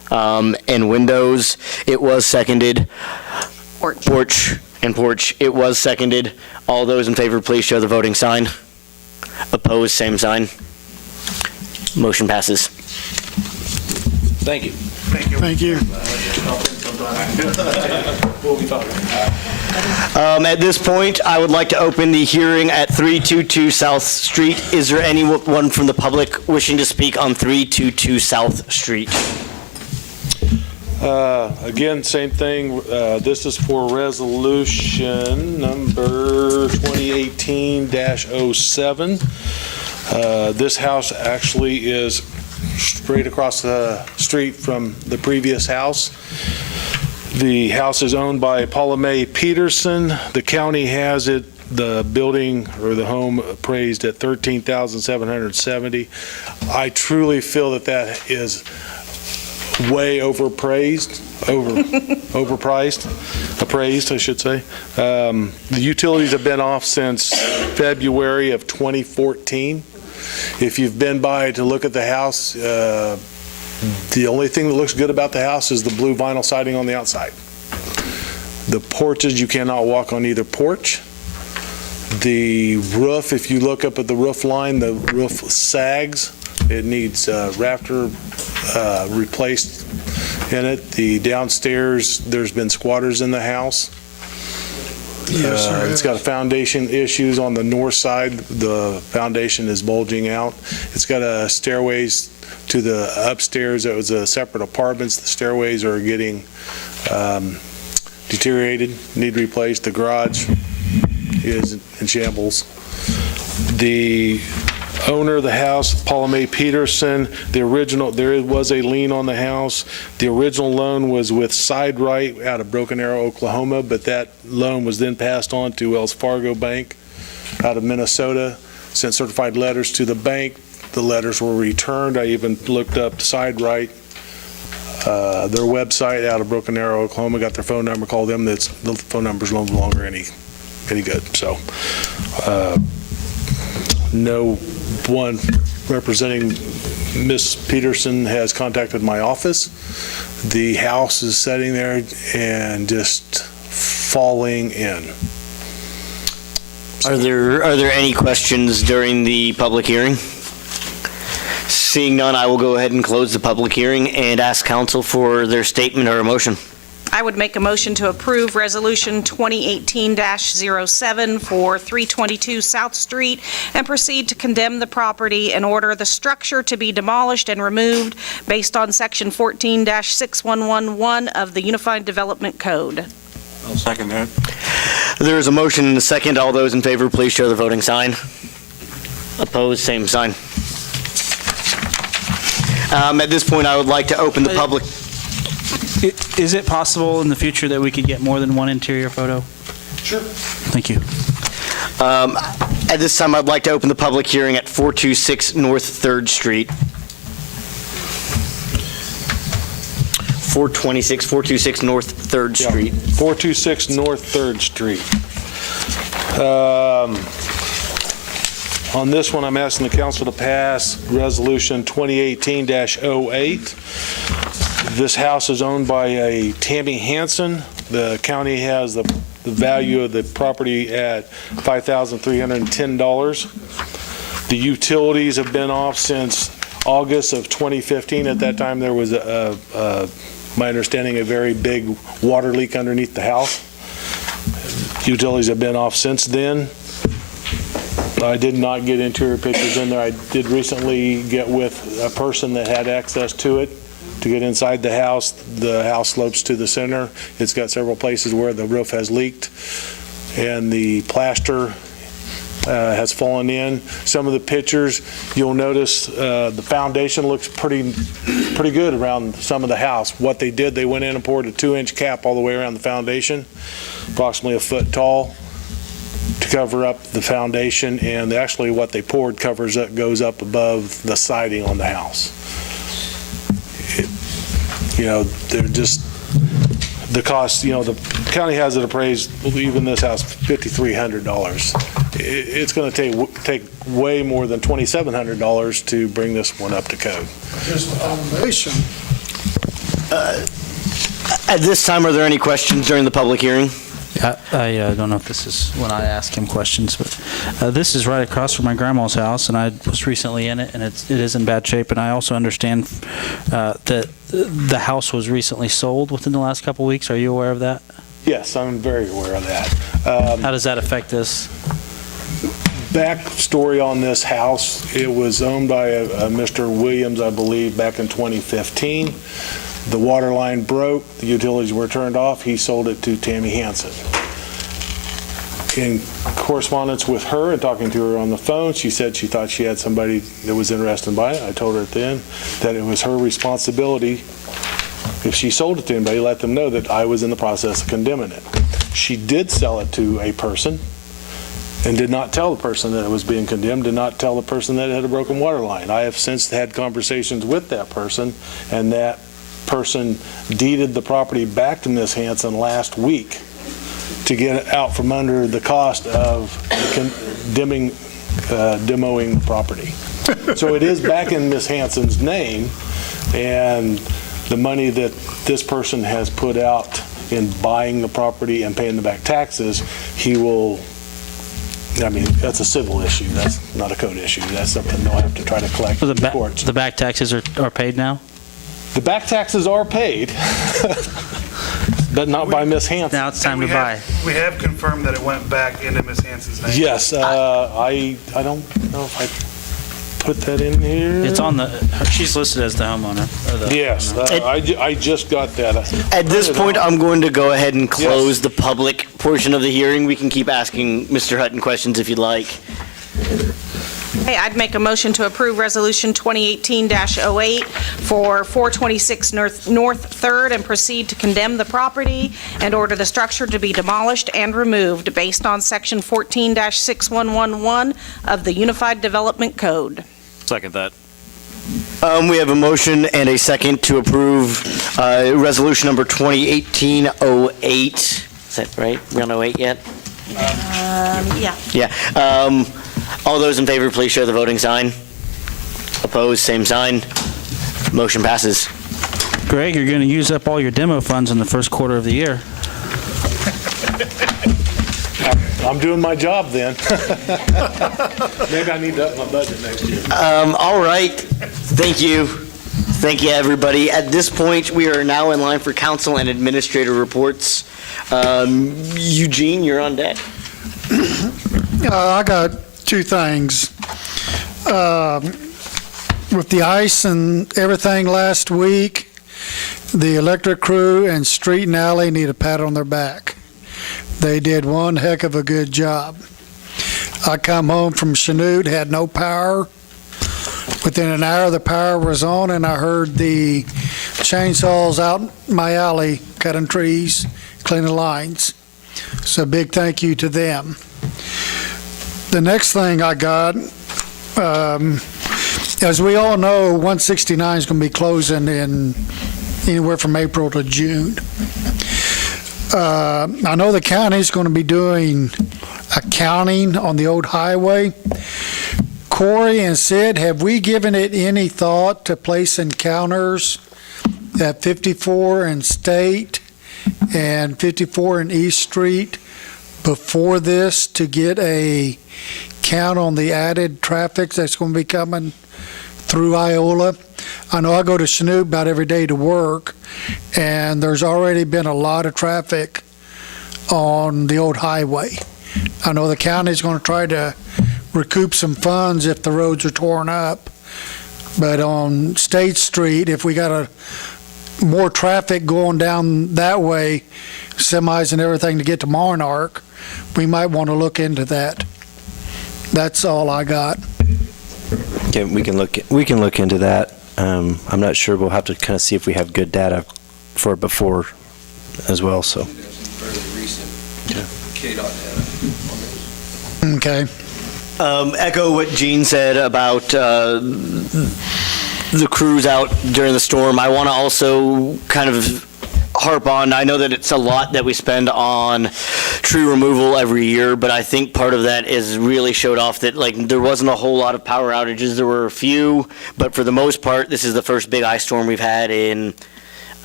and windows. It was seconded. Porch. Porch. It was seconded. All those in favor, please show the voting sign. Opposed, same sign. Motion passes. Thank you. Thank you. At this point, I would like to open the hearing at 322 South Street. Is there anyone from the public wishing to speak on 322 South Street? Again, same thing. This is for resolution number 2018-07. This house actually is straight across the street from the previous house. The house is owned by Paula Mae Peterson. The county has it, the building or the home appraised at $13,770. I truly feel that that is way appraised, I should say. The utilities have been off since February of 2014. If you've been by to look at the house, the only thing that looks good about the house is the blue vinyl siding on the outside. The porches, you cannot walk on either porch. The roof, if you look up at the roof line, the roof sags. It needs rafter replaced in it. The downstairs, there's been squatters in the house. Yes, sir. It's got foundation issues on the north side. The foundation is bulging out. It's got a stairways to the upstairs. It was a separate apartments. The stairways are getting deteriorated, need replaced. The garage is in shambles. The owner of the house, Paula Mae Peterson, there was a lien on the house. The original loan was with SideRight out of Broken Arrow, Oklahoma, but that loan was then passed on to Wells Fargo Bank out of Minnesota, sent certified letters to the bank. The letters were returned. I even looked up SideRight, their website out of Broken Arrow, Oklahoma, got their phone number, called them. The phone number's no longer any good. So no one representing Miss Peterson has contacted my office. The house is sitting there and just falling in. Are there any questions during the public hearing? Seeing none, I will go ahead and close the public hearing and ask council for their statement or a motion. I would make a motion to approve Resolution 2018-07 for 322 South Street and proceed to condemn the property and order the structure to be demolished and removed based on Section 14-6111 of the Unified Development Code. I'll second that. There is a motion and a second. All those in favor, please show the voting sign. Opposed, same sign. At this point, I would like to open the public. Is it possible in the future that we could get more than one interior photo? Sure. Thank you. At this time, I'd like to open the public hearing at 426 North 3rd Street. 426 North 3rd Street. 426 North 3rd Street. On this one, I'm asking the council to pass Resolution 2018-08. This house is owned by a Tammy Hansen. The county has the value of the property at $5,310. The utilities have been off since August of 2015. At that time, there was, my understanding, a very big water leak underneath the house. Utilities have been off since then. I did not get interior pictures in there. I did recently get with a person that had access to it to get inside the house. The house slopes to the center. It's got several places where the roof has leaked and the plaster has fallen in. Some of the pictures, you'll notice the foundation looks pretty good around some of the house. What they did, they went in and poured a 2-inch cap all the way around the foundation, approximately a foot tall, to cover up the foundation, and actually what they poured goes up above the siding on the house. They're just, the cost, the county has it appraised, even this house, $5,300. It's going to take way more than $2,700 to bring this one up to code. Just the foundation. At this time, are there any questions during the public hearing? I don't know if this is when I ask him questions, but this is right across from my grandma's house, and I was recently in it, and it is in bad shape. And I also understand that the house was recently sold within the last couple of weeks. Are you aware of that? Yes, I'm very aware of that. How does that affect this? Backstory on this house, it was owned by a Mr. Williams, I believe, back in 2015. The water line broke, the utilities were turned off, he sold it to Tammy Hansen. In correspondence with her and talking to her on the phone, she said she thought she had somebody that was interested in buying it. I told her then that it was her responsibility, if she sold it to anybody, let them know that I was in the process of condemning it. She did sell it to a person and did not tell the person that it was being condemned, did not tell the person that it had a broken water line. I have since had conversations with that person, and that person deeded the property back to Ms. Hanson last week to get it out from under the cost of demoing the property. So it is back in Ms. Hanson's name, and the money that this person has put out in buying the property and paying the back taxes, he will, I mean, that's a civil issue. That's not a code issue. That's something they'll have to try to collect So in the courts. the back taxes are paid now? The back taxes are paid, but not by Ms. Hanson. Now it's time to buy. We have confirmed that it went back into Ms. Hanson's name. Yes, I don't know if I put that in here. It's on she's listed as the homeowner. Or the Yes, owner. I just got that. At this point, I'm going to go ahead and close Yes. the public portion of the hearing. We can keep asking Mr. Hutton questions if you'd like. Hey, I'd make a motion to approve Resolution 2018-08 for 426 North 3rd and proceed to condemn the property and order the structure to be demolished and removed based on Section 14-6111 of the Unified Development Code. Second that. We have a motion and a second to approve resolution number 2018-08. Is that right? We're on 08 yet? Yeah. Yeah. All those in favor, please show the voting sign. Opposed, same sign. Motion passes. Greg, you're going to use up all your demo funds in the first quarter of the year. I'm doing my job then. Maybe I need to up my budget next year. All right. Thank you. Thank you, everybody. At this point, we are now in line for council and administrator reports. Eugene, you're on deck. I got two things. With the ice and everything last week, the electric crew and street and alley need a pat on their back. They did one heck of a good job. I come home from Chanute, had no power. Within an hour, the power was on, and I heard the chainsaws out my alley cutting trees, cleaning lines. So big thank you to them. The next thing I got, as we all know, 169 is going to be closing in anywhere from April to June. I know the county's going to be doing accounting on the old highway. Corey and Sid, have we given it any thought to placing counters at 54 and State and 54 and East Street before this to get a count on the added traffic that's going to be coming through Iola? I know I go to Chanute about every day to work, and there's already been a lot of traffic on the old highway. I know the county's going to try to recoup some funds if the roads are torn up, but on State Street, if we got more traffic going down that way, semis and everything to get to Monarch, we might want to look into that. That's all I got. Okay, we can look into that. I'm not sure. We'll have to kind of see if we have good data for it before as well, so. Okay. Echo what Gene said about the crews out during the storm. I want to also kind of harp on, I know that it's a lot that we spend on tree removal every year, but I think part of that is really showed off that like there wasn't a whole lot of power outages. There were a few, but for the most part, this is the first big ice storm we've had in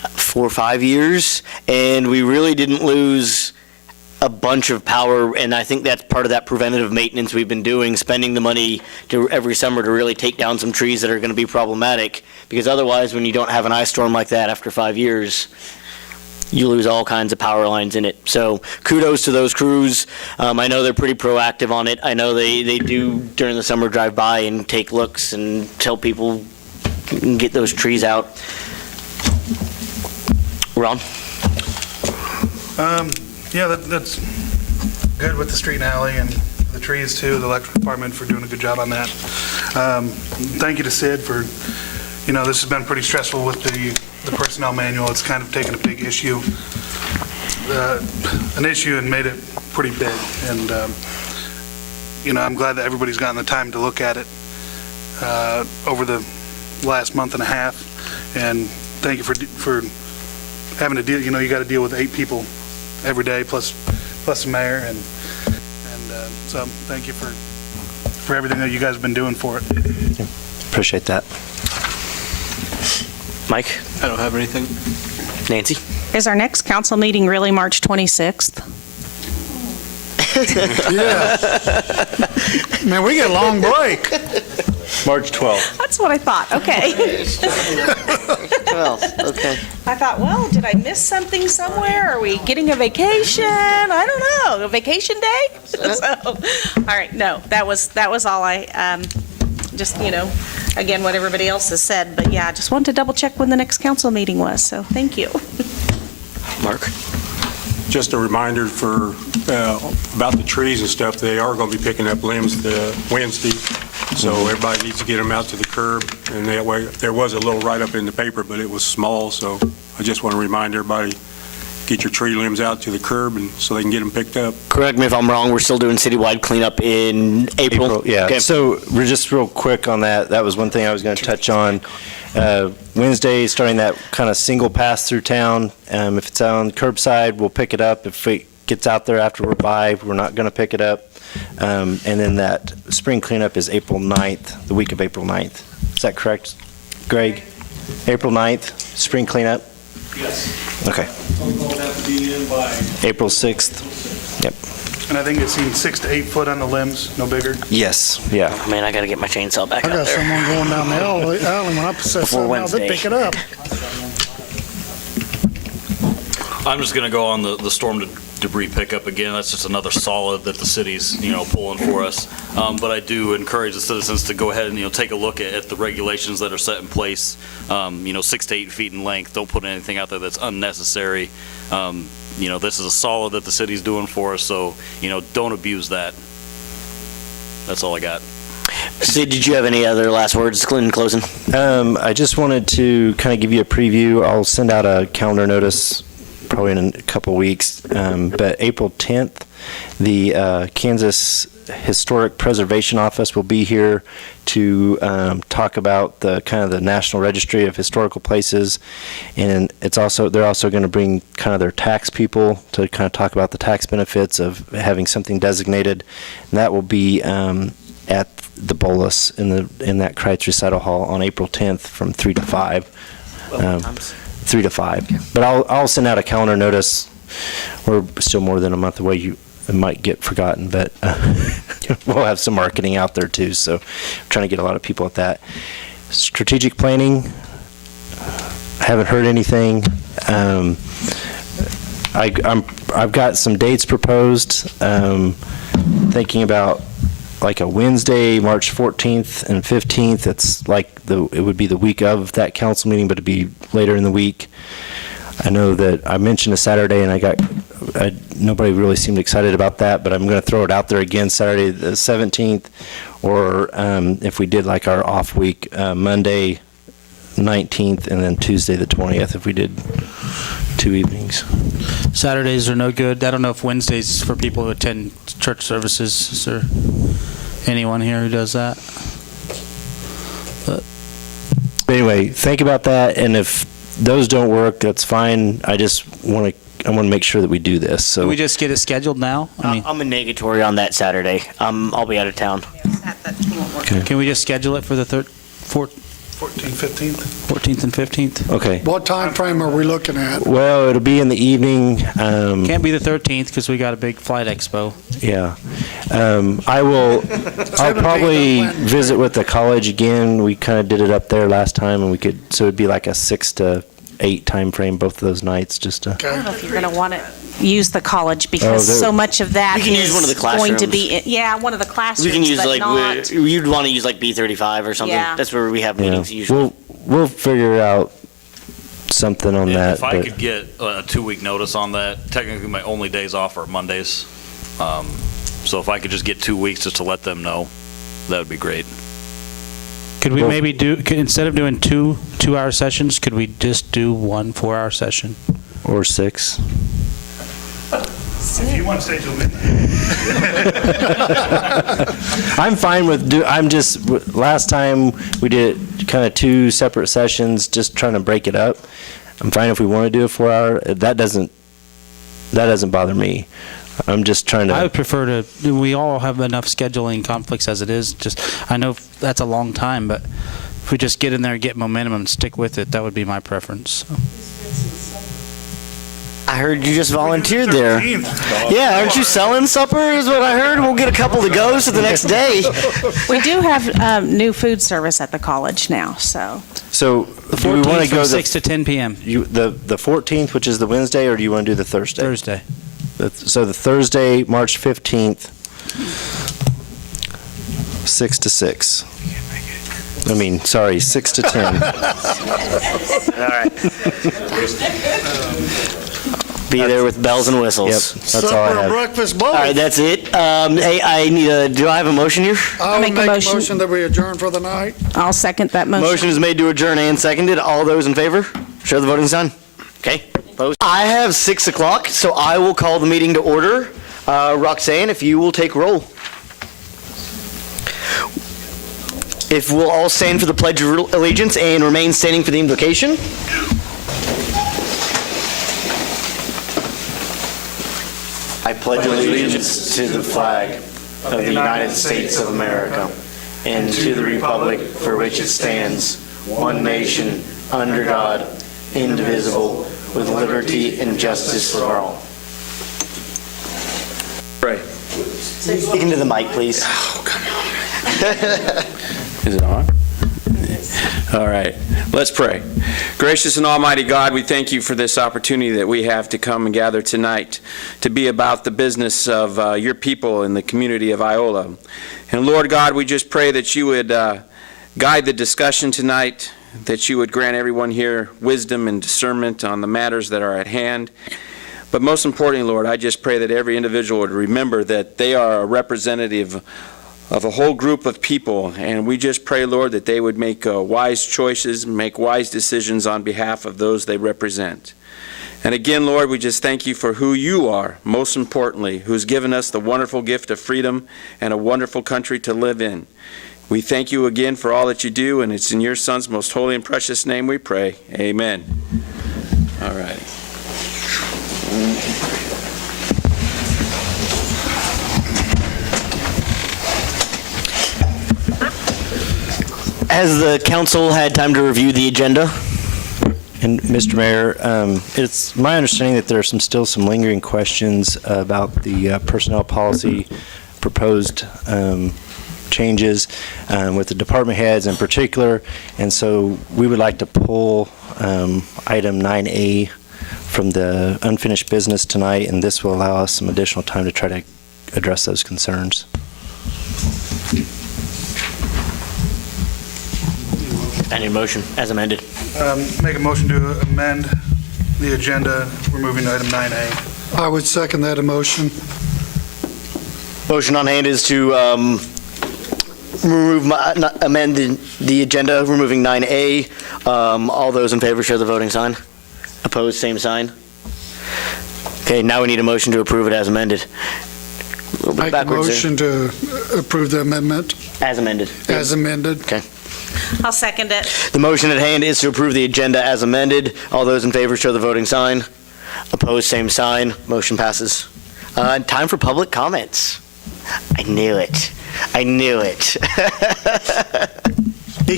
4 or 5 years, and we really didn't lose a bunch of power, and I think that's part of that preventative maintenance we've been doing, spending the money every summer to really take down some trees that are going to be problematic, because otherwise, when you don't have an ice storm like that after 5 years, you lose all kinds of power lines in it. So kudos to those crews. I know they're pretty proactive on it. I know they do during the summer drive by and take looks and tell people and get those trees out. Ron? Yeah, that's good with the street and alley and the trees too, the electric department for doing a good job on that. Thank you to Sid for, this has been pretty stressful with the personnel manual. It's kind of taken a big issue, and made it pretty big. And, I'm glad that everybody's gotten the time to look at it over the last month and a half. And thank you for having to deal, you got to deal with 8 people every day, plus the mayor, and so thank you for everything that you guys have been doing for it. Appreciate that. Mike? I don't have anything. Nancy? Is our next council meeting really March 26th? Yeah. Man, we get a long break. March 12th. That's what I thought, okay. Well, okay. I thought, well, did I miss something somewhere? Are we getting a vacation? I don't know, a vacation day? So, all right, no, that was all I, just, again, what everybody else has said, but yeah, I just wanted to double check when the next council meeting was, so thank you. Mark? Just a reminder about the trees and stuff, they are going to be picking up limbs Wednesday, so everybody needs to get them out to the curb, and that way, there was a little write-up in the paper, but it was small, so I just want to remind everybody, get your tree limbs out to the curb and so they can get them picked up. Correct me if I'm wrong, we're still doing citywide cleanup in April? Yeah. Okay. So we're just real quick on that. That was one thing I was going to touch on. Wednesday, starting that kind of single pass through town. If it's on curbside, we'll pick it up. If it gets out there after we're by, we're not going to pick it up. And then that spring cleanup is April 9th, the week of April 9th. Is that correct, Greg? April 9th, spring cleanup? Yes. Okay. We'll have to be in by. April 6th. Yep. And I think it's seen 6 to 8 foot on the limbs, no bigger. Yes, yeah. Oh, man, I got to get my chainsaw back I out got there. someone going down the alley when I said Before something, else, they Wednesday. pick it up. I'm just going to go on the storm debris pickup again. That's just another solid that the city's, pulling for us. But I do encourage the citizens to go ahead and, take a look at the regulations that are set in place, 6 to 8 feet in length. Don't put anything out there that's unnecessary. This is a solid that the city's doing for us, so, don't abuse that. That's all I got. Sid, did you have any other last words in closing? I just wanted to kind of give you a preview. I'll send out a calendar notice probably in a couple weeks, but April 10th, the Kansas Historic Preservation Office will be here to talk about the kind of the National Registry of Historical Places, and they're also going to bring kind of their tax people to kind of talk about the tax benefits of having something designated, and that will be at the Bolus in that Kreitz Recital Hall on April 10th from 3 to 5. 3 to 5. But I'll send out a calendar notice. We're still more than a month away. It might get forgotten, but we'll have some marketing out there too. So I'm trying to get a lot of people at that. Strategic planning, I haven't heard anything. I've got some dates proposed. Thinking about like a Wednesday, March 14th and 15th. It's like it would be the week of that council meeting, but it'd be later in the week. I know that I mentioned a Saturday, and nobody really seemed excited about that, but I'm going to throw it out there again, Saturday the 17th, or if we did like our off week, Monday 19th, and then Tuesday the 20th, if we did 2 evenings. Saturdays are no good. I don't know if Wednesdays for people who attend church services. Is there anyone here who does that? But anyway, think about that, and if those don't work, that's fine. I want to make sure that we do this. So Can we just get it scheduled now? I'm in negatory on that Saturday. I'll be out of town. Can we just schedule it for the 4th? 14th, 15th? 14th and 15th? Okay. What time frame are we looking at? Well, it'll be in the evening. Can't be the 13th because we got a big flight expo. Yeah. I'll probably visit with the college again. We kind of did it up there last time, and so it'd be like a 6 to 8 time frame both of those nights, just to. I don't know if you're going to want to use the college because so much of that We can use one of the is going to classrooms. be, yeah, one of the classrooms, We can use but not. you'd want to use like B35 or something. Yeah. That's where we have Yeah. meetings usually. We'll figure out something on that. If I but- could get a 2-week notice on that, technically my only days off are Mondays. So if I could just get 2 weeks just to let them know, that would be great. Could we Well- maybe instead of doing 2-hour sessions, could we just do 1 4-hour session? Or 6. If you want to stay till midnight. I'm fine with last time we did kind of 2 separate sessions, just trying to break it up. I'm fine if we want to do a 4-hour. That doesn't bother me. I'm just trying I to, would prefer to, we all have enough scheduling conflicts as it is. I know that's a long time, but if we just get in there and get momentum and stick with it, that would be my preference. I heard you just volunteered there. Yeah, aren't you selling supper is what I heard? We'll get a couple to go so the next day. We do have new food service at the college now, so. so The do we want 14th to go from 6 to 10 p.m. the 14th, which is the Wednesday, or do you want to do the Thursday? Thursday. So the Thursday, March 15th, 6 to 6. I mean, sorry, 6 to 10. All right. Be there with bells and Yep, whistles. that's all I Supper and have. breakfast both. All right, that's it. Hey, do I have a motion here? I will Make a make a motion. motion that we adjourn for the night. I'll second that motion. Motion is made to adjourn and seconded. All those in favor, show the voting sign. Okay, opposed? I have 6 o'clock, so I will call the meeting to order. Roxanne, if you will take roll. If we'll all stand for the Pledge of Allegiance and remain standing for the invocation. I pledge allegiance to the flag of the United States of America and to the republic for which it stands, one nation, under God, indivisible, with liberty and justice for all. Pray. Speak into the mic, please. Is it on? All right, let's pray. Gracious and almighty God, we thank you for this opportunity that we have to come and gather tonight to be about the business of your people in the community of Iola. And Lord God, we just pray that you would guide the discussion tonight, that you would grant everyone here wisdom and discernment on the matters that are at hand. But most importantly, Lord, I just pray that every individual would remember that they are a representative of a whole group of people, and we just pray, Lord, that they would make wise choices, make wise decisions on behalf of those they represent. And again, Lord, we just thank you for who you are, most importantly, who's given us the wonderful gift of freedom and a wonderful country to live in. We thank you again for all that you do, and it's in your Son's most holy and precious name we pray. Amen. All right. Has the council had time to review the agenda? And Mr. Mayor, it's my understanding that there are still some lingering questions about the personnel policy proposed changes with the department heads in particular, and so we would like to pull item 9A from the unfinished business tonight, and this will allow us some additional time to try to address those concerns. I need a motion as amended. Make a motion to amend the agenda, removing item 9A. I would second that emotion. Motion on hand is to amend the agenda, removing 9A. All those in favor show the voting sign. Opposed, same sign. Okay, now we need a motion to approve it as amended. A little bit Make a backwards there. motion to approve the amendment As amended. as amended. I'll second it. The motion at hand is to approve the agenda as amended. All those in favor show the voting sign. Opposed, same sign. Motion passes. Time for public comments. I knew it. I knew it. He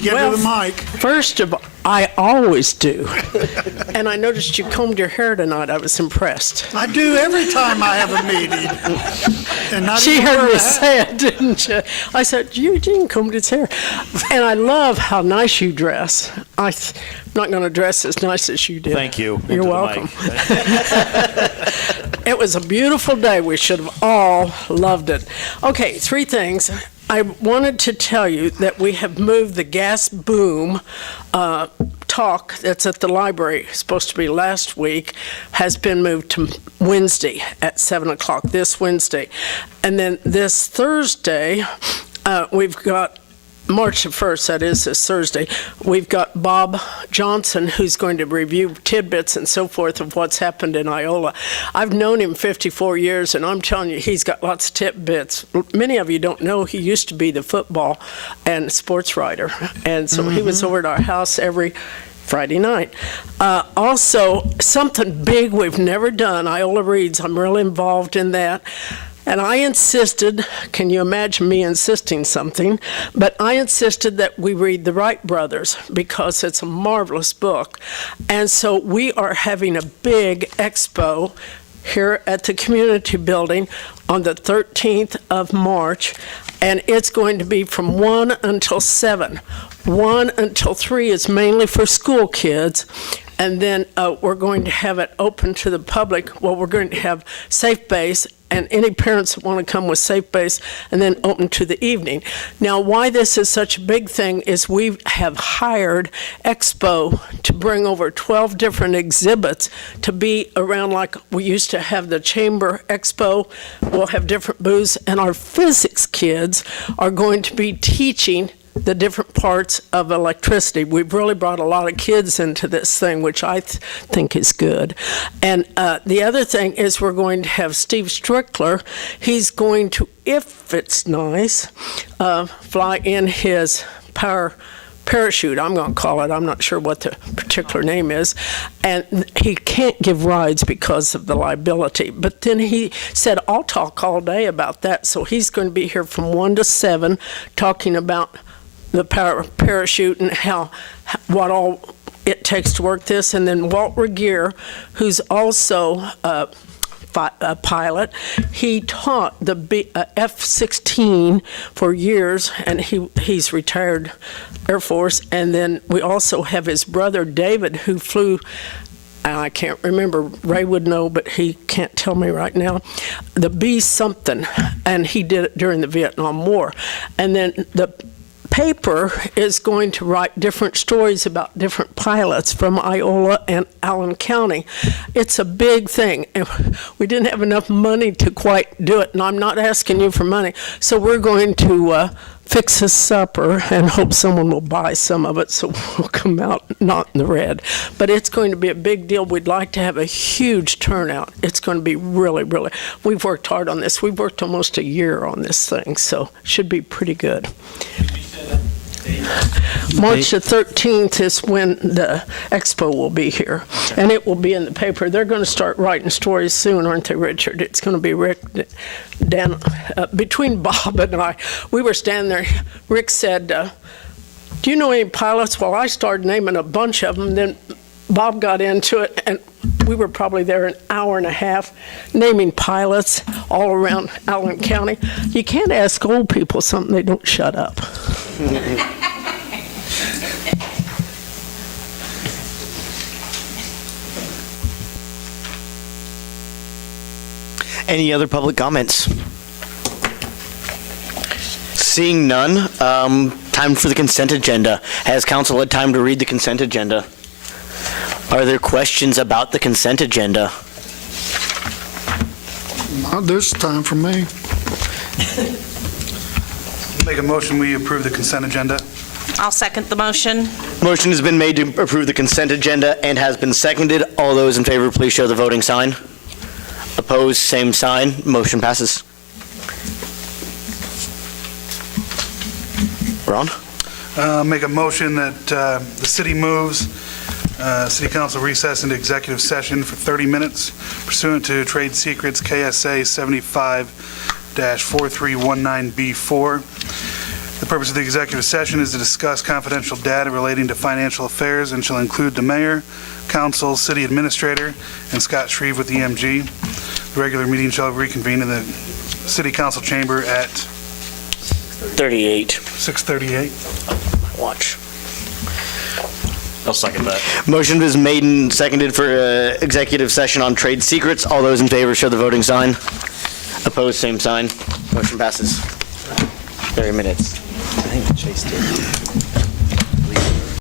Get to the mic. First of all, I always do. And I noticed you combed your hair tonight. I was impressed. I do every time I have a meeting. And not She even heard wear me a hat. say it, didn't you? I said, Eugene combed his hair. And I love how nice you dress. I'm not going to dress as nice as you did. Thank you. You're Into the welcome. mic. It was a beautiful day. We should have all loved it. Okay, 3 things. I wanted to tell you that we have moved the gas boom talk that's at the library, supposed to be last week, has been moved to Wednesday at 7 o'clock, this Wednesday. And then this Thursday, we've got March the 1st, that is this Thursday, we've got Bob Johnson, who's going to review tidbits and so forth of what's happened in Iola. I've known him 54 years, and I'm telling you, he's got lots of tidbits. Many of you don't know he used to be the football and sports writer, and so he was over at our house every Friday night. Also, something big we've never done, Iola Reads, I'm really involved in that. And I insisted, can you imagine me insisting something? But I insisted that we read The Wright Brothers because it's a marvelous book. And so we are having a big expo here at the community building on the 13th of March. And it's going to be from 1 until 7. 1 until 3 is mainly for school kids. And then we're going to have it open to the public. Well, we're going to have Safe Base and any parents that want to come with Safe Base, and then open to the evening. Now, why this is such a big thing is we have hired Expo to bring over 12 different exhibits to be around like we used to have the Chamber Expo. We'll have different booths, and our physics kids are going to be teaching the different parts of electricity. We've really brought a lot of kids into this thing, which I think is good. And the other thing is we're going to have Steve Strickler. He's going to, if it's nice, fly in his parachute, I'm going to call it. I'm not sure what the particular name is. And he can't give rides because of the liability. But then he said, I'll talk all day about that. So he's going to be here from 1 to 7 talking about the parachute and what all it takes to work this. And then Walt Regier, who's also a pilot, he taught the F-16 for years, and he's retired Air Force. And then we also have his brother David, who flew, I can't remember, Ray would know, but he can't tell me right now, the B something, and he did it during the Vietnam War. And then the paper is going to write different stories about different pilots from Iola and Allen County. It's a big thing, and we didn't have enough money to quite do it, and I'm not asking you for money. So we're going to fix a supper and hope someone will buy some of it so we'll come out not in the red. But it's going to be a big deal. We'd like to have a huge turnout. It's going to be really, really, we've worked hard on this. We've worked almost a year on this thing, so it should be pretty good. March the 13th is when the expo will be here, and it will be in the paper. They're going to start writing stories soon, aren't they, Richard? It's going to be Rick, Dan, between Bob and I. We were standing there. Rick said, do you know any pilots? Well, I started naming a bunch of them. Then Bob got into it, and we were probably there an hour and a half naming pilots all around Allen County. You can't ask old people something, they don't shut up. Any other public comments? Seeing none, time for the consent agenda. Has council had time to read the consent agenda? Are there questions about the consent agenda? Not this time for me. Make a motion, we approve the consent agenda. I'll second the motion. Motion has been made to approve the consent agenda and has been seconded. All those in favor, please show the voting sign. Opposed, same sign. Motion passes. Ron? Make a motion that the city moves City Council recess into executive session for 30 minutes pursuant to Trade Secrets KSA 75-4319B4 The purpose of the executive session is to discuss confidential data relating to financial affairs and shall include the mayor, council, city administrator, and Scott Shreve with EMG. The regular meeting shall reconvene in the city council chamber at 6:38. Watch. I'll second that. Motion was made and seconded for executive session on trade secrets. All those in favor show the voting sign. Opposed, same sign. Motion passes. 30 minutes. I think Chase did.